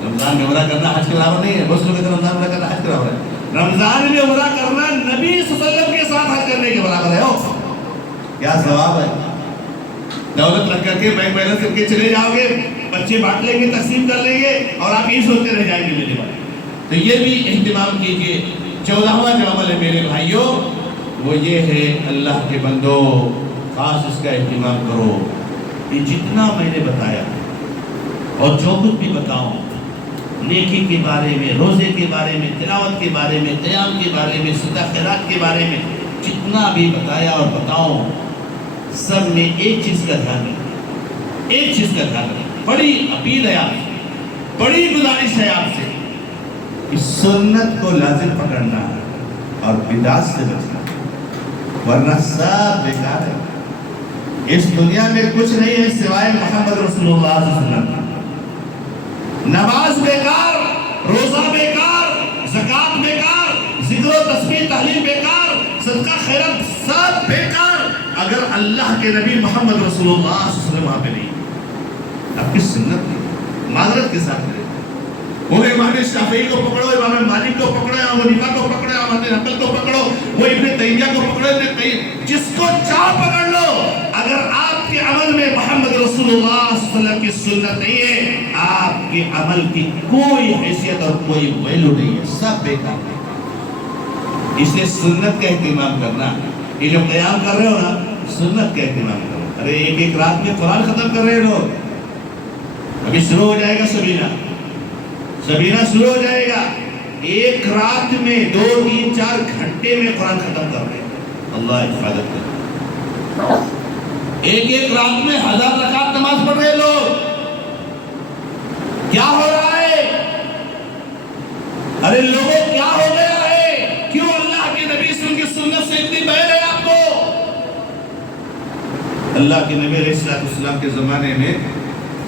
رمضان میں عمرہ کرنا حج کے برابر نہیں ہے. بہت لوگ کہتے ہیں رمضان میں عمرہ کرنا حج کے برابر ہے. رمضان میں عمرہ کرنا نبی صلی اللہ علیہ وسلم کے ساتھ حج کرنے کے برابر ہے. کیا ثواب ہے. دولت رکھ کر کے بینک بیلنس کر کے چلے جاؤ گے, بچے بانٹ لیں گے, تقسیم کر لیں گے اور آپ یہی سوچتے رہ جائیں گے میرے بھائی. تو یہ بھی اہتمام کیجئے. 14واں جو عمل ہے میرے بھائیوں وہ یہ ہے, اللہ کے بندو خاص اس کا اہتمام کرو. یہ جتنا میں نے بتایا اور جو کچھ بھی بتاؤں, نیکی کے بارے میں, روزے کے بارے میں, تلاوت کے بارے میں, قیام کے بارے میں, صدقہ خیرات کے بارے میں, جتنا بھی بتایا اور بتاؤں, سب میں ایک چیز کا دھیان رکھیں, ایک چیز کا دھیان رکھیں. بڑی اپیل ہے آپ سے, بڑی گزارش ہے آپ سے کہ سنت کو لازم پکڑنا اور بدعت سے بچنا, ورنہ سب بیکار ہے. اس دنیا میں کچھ نہیں ہے سوائے محمد رسول اللہ صلی اللہ علیہ وسلم. نماز بیکار, روزہ بیکار, زکوٰۃ بیکار, ذکر و تسبیح تحلیل بیکار, صدقہ خیرات سب بیکار اگر اللہ کے نبی محمد رسول اللہ صلی اللہ علیہ وسلم وہاں پہ نہیں. آپ کی سنت نہیں, معذرت کے ساتھ کریں. وہ امام شافعی کو پکڑو, امام مالک کو پکڑو, امام حنیفہ کو پکڑو, امام حنبل کو پکڑو, وہ ابن تیمیہ کو پکڑو, ابن قیم, جس کو چاہو پکڑ لو. اگر آپ کے عمل میں محمد رسول اللہ صلی اللہ علیہ وسلم کی سنت نہیں ہے, آپ کے عمل کی کوئی حیثیت اور کوئی ویلو نہیں ہے, سب بیکار ہے. اس لیے سنت کا اہتمام کرنا. یہ جو قیام کر رہے ہو نا, سنت کا اہتمام کرو. ارے ایک رات میں قرآن ختم کر رہے ہیں لوگ. ابھی شروع ہو جائے گا سبینہ شروع ہو جائے گا. ایک رات میں 2, 3, 4 گھنٹے میں قرآن ختم کر رہے ہیں. اللہ حفاظت کرے. ایک رات میں 1000 رکعت نماز پڑھ رہے لوگ. کیا ہو رہا ہے؟ ارے لوگوں کیا ہو گیا ہے؟ کیوں اللہ کے نبی صلی اللہ علیہ وسلم کی سنت سے اتنی بہر ہے آپ کو؟ اللہ کے نبی علیہ السلام کے زمانے میں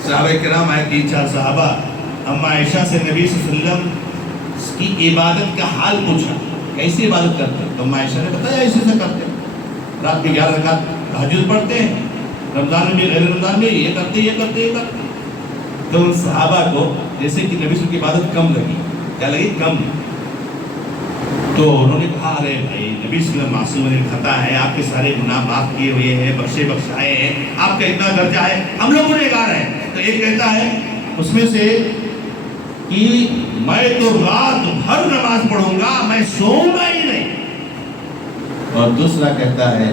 صحابہ کرام آئے, 3-4 صحابہ. اما عائشہ سے نبی صلی اللہ علیہ وسلم کی عبادت کا حال پوچھا, کیسی عبادت کرتے ہیں؟ تو اما عائشہ نے بتایا ایسے سے کرتے ہیں. رات میں 11 رکعت تہجد پڑھتے ہیں, رمضان میں غیر رمضان میں یہ کرتے. تو ان صحابہ کو جیسے کہ نبی صلی اللہ علیہ وسلم کی عبادت کم لگی. کیا لگی؟ کم. تو انہوں نے کہا ارے بھائی نبی صلی اللہ علیہ وسلم معصوم خطا ہے, آپ کے سارے گناہ معاف کیے ہوئے ہیں, بخشائے ہیں, آپ کا اتنا درجہ ہے, ہم لوگ گنہگار ہیں. تو ایک کہتا ہے اس میں سے کہ میں تو رات بھر نماز پڑھوں گا, میں سوؤں گا ہی نہیں. اور دوسرا کہتا ہے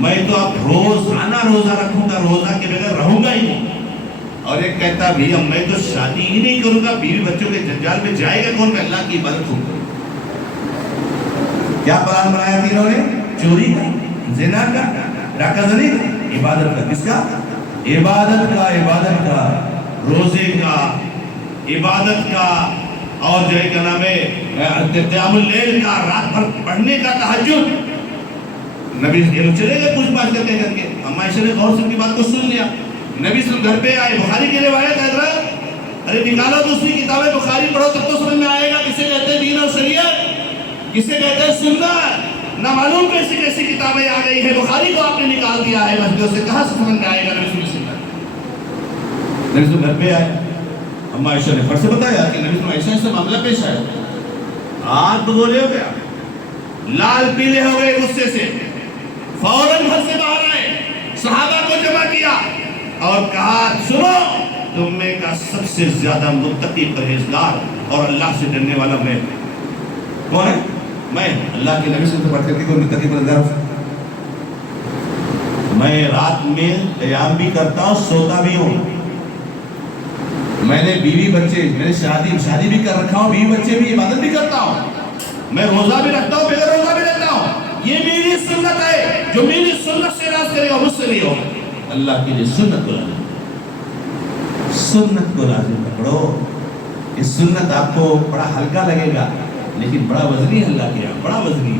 میں تو اب روزانہ روزہ رکھوں گا, روزہ کے بغیر رہوں گا ہی نہیں. اور ایک کہتا بھی میں تو شادی ہی نہیں کروں گا, بیوی بچوں کے جنجال میں جائے گا کون, میں اللہ کی عبادت کروں گا. کیا پلان بنایا تینوں نے؟ چوری کا, زنا کا, ڈاکہ زنی کا, عبادت کا. کس کا؟ عبادت کا, روزے کا, عبادت کا, اور جو ہے کیا نام ہے قیام اللیل کا, رات بھر پڑھنے کا, تہجد. نبی چلے گئے پوچھ پاچھ کر کے. اما عائشہ نے غور سے ان کی بات کو سن لیا. نبی صلی اللہ علیہ وسلم گھر پہ آئے. بخاری کی روایت ہے حضرت, ارے نکالو دوسری کتابیں بخاری پڑھو تب تو سمجھ میں آئے گا کسے کہتے ہیں دین اور شریعت, کسے کہتے ہیں سنت. نہ معلوم کیسی کتابیں آ گئی ہیں, بخاری کو آپ نے نکال دیا ہے مسجدوں سے, کہاں سے سمجھ میں آئے گا نبی صلی اللہ علیہ وسلم. نبی صلی اللہ علیہ وسلم گھر پہ آئے. اما عائشہ نے فٹ سے بتایا کہ نبی صلی اللہ علیہ وسلم سے معاملہ پیش آیا. آگ بگولے ہو گیا, لال پیلے ہو گئے غصے سے, فوراً گھر سے باہر آئے, صحابہ کو جمع کیا اور کہا سنو, تم میں کا سب سے زیادہ متقی پرہیزگار اور اللہ سے ڈرنے والا میں. کون ہے؟ میں. اللہ کے نبی سے پڑھ کر کے کوئی متقی پرہیزگار, میں رات میں قیام بھی کرتا ہوں, سوتا بھی ہوں, میں نے بیوی بچے، میں نے شادی بھی کر رکھا ہوں، بیوی بچے بھی، عبادت بھی کرتا ہوں، میں روزہ بھی رکھتا ہوں، بغیر روزہ بھی رکھتا ہوں، یہ میری سنت ہے، جو میری سنت سے راز کرے گا مجھ سے نہیں ہوگا۔ اللہ کے لیے سنت کو لازم پکڑو۔ اس سنت آپ کو بڑا ہلکا لگے گا لیکن بڑا وزنی ہے، اللہ کے یہاں بڑا وزنی ہے۔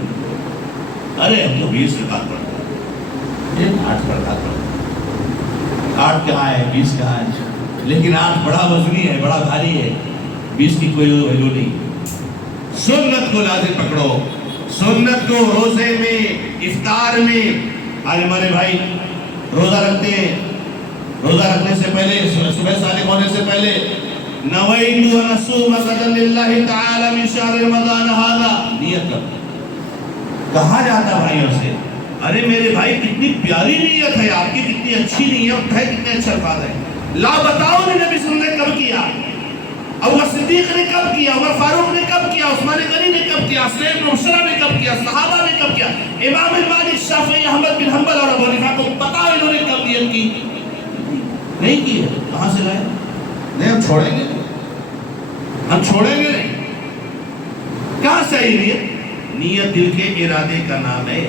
ارے ہم تو 20 رکعت پڑھتے ہیں، یہ 8 رکعت پڑھتے ہیں، 8 کہاں ہے 20 کہاں ہے، لیکن 8 بڑا وزنی ہے، بڑا بھاری ہے، 20 کی کوئی ویلیو نہیں۔ سنت کو لازم پکڑو، سنت کو روزے میں، افطار میں۔ آج ہمارے بھائی روزہ رکھتے ہیں، روزہ رکھنے سے پہلے، صبح صادق ہونے سے پہلے نویت ان اصوم غدا للہ تعالی من شہر رمضان ھذا، نیت کرتے۔ کہا جاتا بھائیوں سے، ارے میرے بھائی کتنی پیاری نیت ہے آپ کی، کتنی اچھی نیت ہے، کتنے اچھے الفاظ ہیں، لا بتاؤ نے نبی صلی اللہ علیہ وسلم نے کب کیا، ابو بکر صدیق نے کب کیا، عمر فاروق نے کب کیا، عثمان غنی نے کب کیا، سعید بن مبشرہ نے کب کیا، صحابہ نے کب کیا، امام مالک، شافعی، احمد بن حنبل اور ابو حنیفہ کو بتاؤ انہوں نے کب نیت کی؟ نہیں کی ہے، کہاں سے لائے؟ نہیں، ہم چھوڑیں گے نہیں، کہاں سے آئی نیت؟ نیت دل کے ارادے کا نام ہے،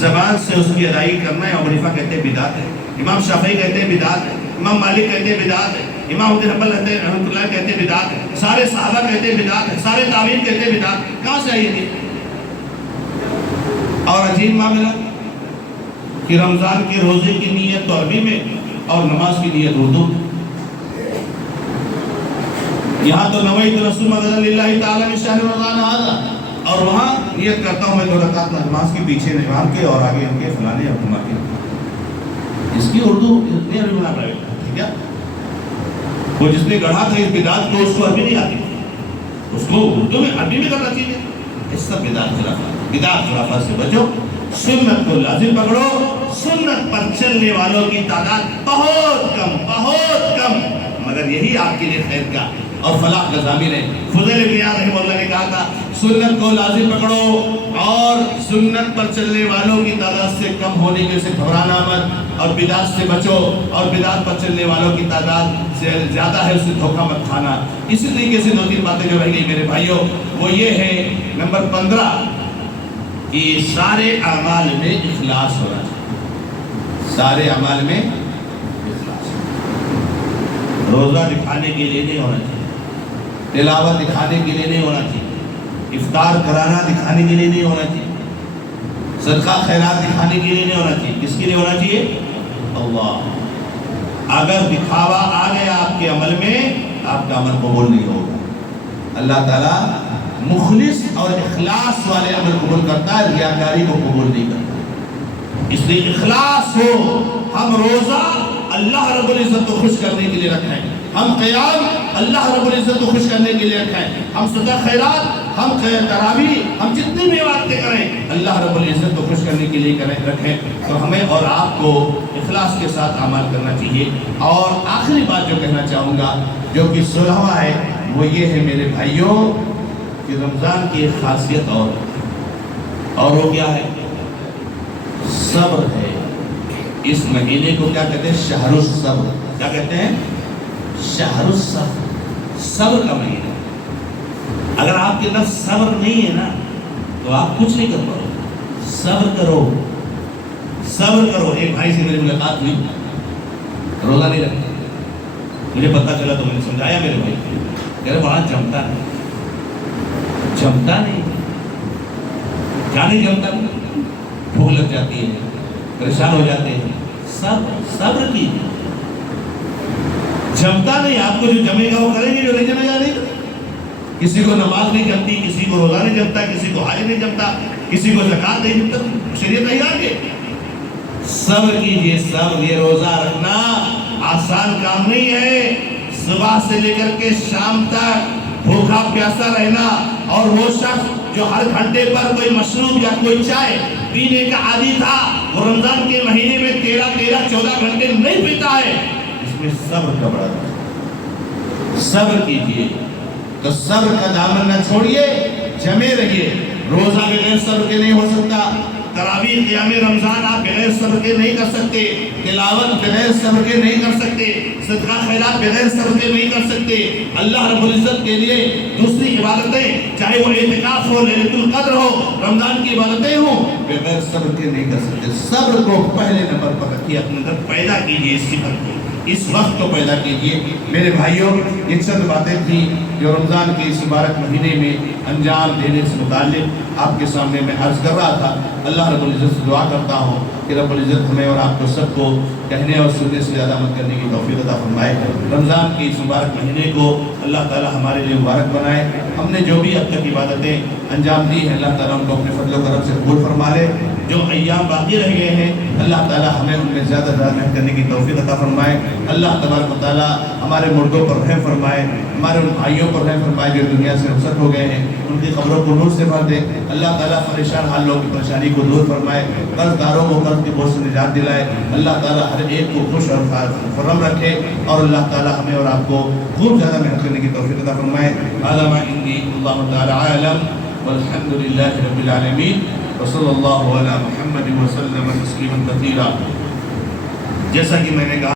زبان سے اس کی ادائی کرنا ہے۔ ابو حنیفہ کہتے ہیں بدعت ہے، امام شافعی کہتے ہیں بدعت ہے، امام مالک کہتے ہیں بدعت ہے، امام بن حنبل رحمۃ اللہ کہتے ہیں بدعت ہے، سارے صحابہ کہتے ہیں بدعت ہے، سارے تابعین کہتے ہیں بدعت ہے۔ کہاں سے آئی تھی؟ اور عجیب معاملہ کہ رمضان کے روزے کی نیت تو عربی میں اور نماز کی نیت اردو۔ یہاں تو نویت ان اصوم غدا للہ تعالی من شہر رمضان ھذا، اور وہاں نیت کرتا ہوں میں 2 رکعت نماز کے پیچھے امام کے اور آگے ان کے فلانے اور تمہارے کے۔ اس کی اردو اتنی عربی بنا پڑے گا، ٹھیک ہے؟ وہ جس نے گڑھا تھا اس بدعت کو، اس کو عربی نہیں آتی، اس کو اردو میں عربی میں کرنا چاہیے۔ اس سب بدعت خرافات سے بچو، سنت کو لازم پکڑو۔ سنت پر چلنے والوں کی تعداد بہت کم، مگر یہی آپ کے لیے خیر کا اور فلاح کا ضامن ہے۔ فضیل بن عیاض رحمہ اللہ نے کہا تھا، سنت کو لازم پکڑو اور سنت پر چلنے والوں کی تعداد سے کم ہونے کے سے گھبرانا مت، اور بدعت سے بچو، اور بدعت پر چلنے والوں کی تعداد سے زیادہ ہے اس سے دھوکہ مت کھانا۔ اسی طریقے سے 2-3 باتیں جو رہ گئی میرے بھائیوں، وہ یہ ہے، نمبر 15 کہ سارے اعمال میں اخلاص ہونا چاہیے، سارے اعمال میں اخلاص۔ روزہ دکھانے کے لیے نہیں ہونا چاہیے، تلاوت دکھانے کے لیے نہیں ہونا چاہیے، افطار کرانا دکھانے کے لیے نہیں ہونا چاہیے، صدقہ خیرات دکھانے کے لیے نہیں ہونا چاہیے۔ کس کے لیے ہونا چاہیے؟ اللہ۔ اگر دکھاوا آ گیا آپ کے عمل میں، آپ کا عمل قبول نہیں ہوگا۔ اللہ تعالیٰ مخلص اور اخلاص والے عمل قبول کرتا ہے، ریاکاری کو قبول نہیں کرتا۔ اس لیے اخلاص ہو۔ ہم روزہ اللہ رب العزت کو خوش کرنے کے لیے رکھیں، ہم قیام اللہ رب العزت کو خوش کرنے کے لیے رکھیں، ہم صدقہ خیرات، ہم تراویح، ہم جتنی بھی عبادتیں کریں اللہ رب العزت کو خوش کرنے کے لیے رکھیں۔ تو ہمیں اور آپ کو اخلاص کے ساتھ اعمال کرنا چاہیے۔ اور آخری بات جو کہنا چاہوں گا، جو کہ 16واں ہے، وہ یہ ہے میرے بھائیوں کہ رمضان کی ایک خاصیت اور وہ کیا ہے؟ صبر ہے۔ اس مہینے کو کیا کہتے ہیں؟ شہر الصبر۔ کیا کہتے ہیں؟ شہر الصبر، صبر کا مہینہ۔ اگر آپ کے اندر صبر نہیں ہے نا تو آپ کچھ نہیں کر پاؤ۔ صبر کرو، صبر کرو۔ ایک بھائی سے میری ملاقات ہوئی، روزہ نہیں رکھتا، مجھے پتہ چلا تو میں نے سمجھایا میرے بھائی، کہہ رہے بڑا جمتا نہیں، کیا نہیں جمتا؟ بھوک لگ جاتی ہے، پریشان ہو جاتے ہیں۔ صبر کیجیے، جمتا نہیں۔ آپ کو جو جمے گا وہ کریں گے، جو نہیں جمے گا نہیں۔ کسی کو نماز نہیں جمتی، کسی کو روزہ نہیں جمتا، کسی کو حج نہیں جمتا، کسی کو زکات نہیں جمتا، شریعت نہیں آگے۔ صبر کیجیے، صبر۔ یہ روزہ رکھنا آسان کام نہیں ہے۔ صبح سے لے کر کے شام تک بھوکا پیاسا رہنا، اور وہ شخص جو ہر گھنٹے پر کوئی مشروب یا کوئی چائے پینے کا عادی تھا، وہ رمضان کے مہینے میں 13-14 گھنٹے نہیں پیتا ہے۔ اس میں صبر کا بڑا ہے۔ صبر کیجیے، تو صبر کا دامن نہ چھوڑیے، جمے رہیے۔ روزہ بغیر صبر کے نہیں ہو سکتا، تراویح قیام رمضان آپ بغیر صبر کے نہیں کر سکتے، تلاوت بغیر صبر کے نہیں کر سکتے، صدقہ خیرات بغیر صبر کے نہیں کر سکتے۔ اللہ رب العزت کے لیے دوسری عبادتیں، چاہے وہ اعتکاف ہو، لیلۃ القدر ہو، رمضان کی عبادتیں ہوں، بغیر صبر کے نہیں کر سکتے۔ صبر کو پہلے نمبر پر رکھیے، اپنے اندر پیدا کیجیے، اس صفت کو، اس وقت کو پیدا کیجیے۔ میرے بھائیوں، یہ چند باتیں تھیں جو رمضان کے اس مبارک مہینے میں انجام دینے سے متعلق آپ کے سامنے میں عرض کر رہا تھا۔ اللہ رب العزت سے دعا کرتا ہوں کہ رب العزت ہمیں اور آپ کو سب کو کہنے اور سننے سے زیادہ عمل کرنے کی توفیق عطا فرمائے۔ رمضان کے اس مبارک مہینے کو اللہ تعالی ہمارے لیے مبارک بنائے۔ ہم نے جو بھی اب تک عبادتیں انجام دی ہیں، اللہ تعالیٰ ان کو اپنے فضل و کرم سے قبول فرما لے۔ جو ایام باقی رہ گئے ہیں، اللہ تعالیٰ ہمیں ان میں زیادہ زیادہ محنت کرنے کی توفیق عطا فرمائے۔ اللہ تبارک و تعالیٰ ہمارے مردوں پر رحم فرمائے، ہمارے ان بھائیوں پر رحم فرمائے جو دنیا سے رخصت ہو گئے ہیں، ان کی قبروں کو نور سے بھر دے۔ اللہ تعالیٰ پریشان حال لوگوں کی پریشانی کو دور فرمائے، قرض داروں کو قرض کے بوجھ سے نجات دلائے۔ اللہ تعالیٰ ہر ایک کو خوش اور خرم رکھے، اور اللہ تعالیٰ ہمیں اور آپ کو خوب زیادہ محنت کرنے کی توفیق عطا فرمائے۔ عالم عندی اللہ تعالیٰ عالم والحمد للہ رب العالمین، وصلی اللہ علی محمد وسلم تسلیما کثیرا۔ جیسا کہ میں نے کہا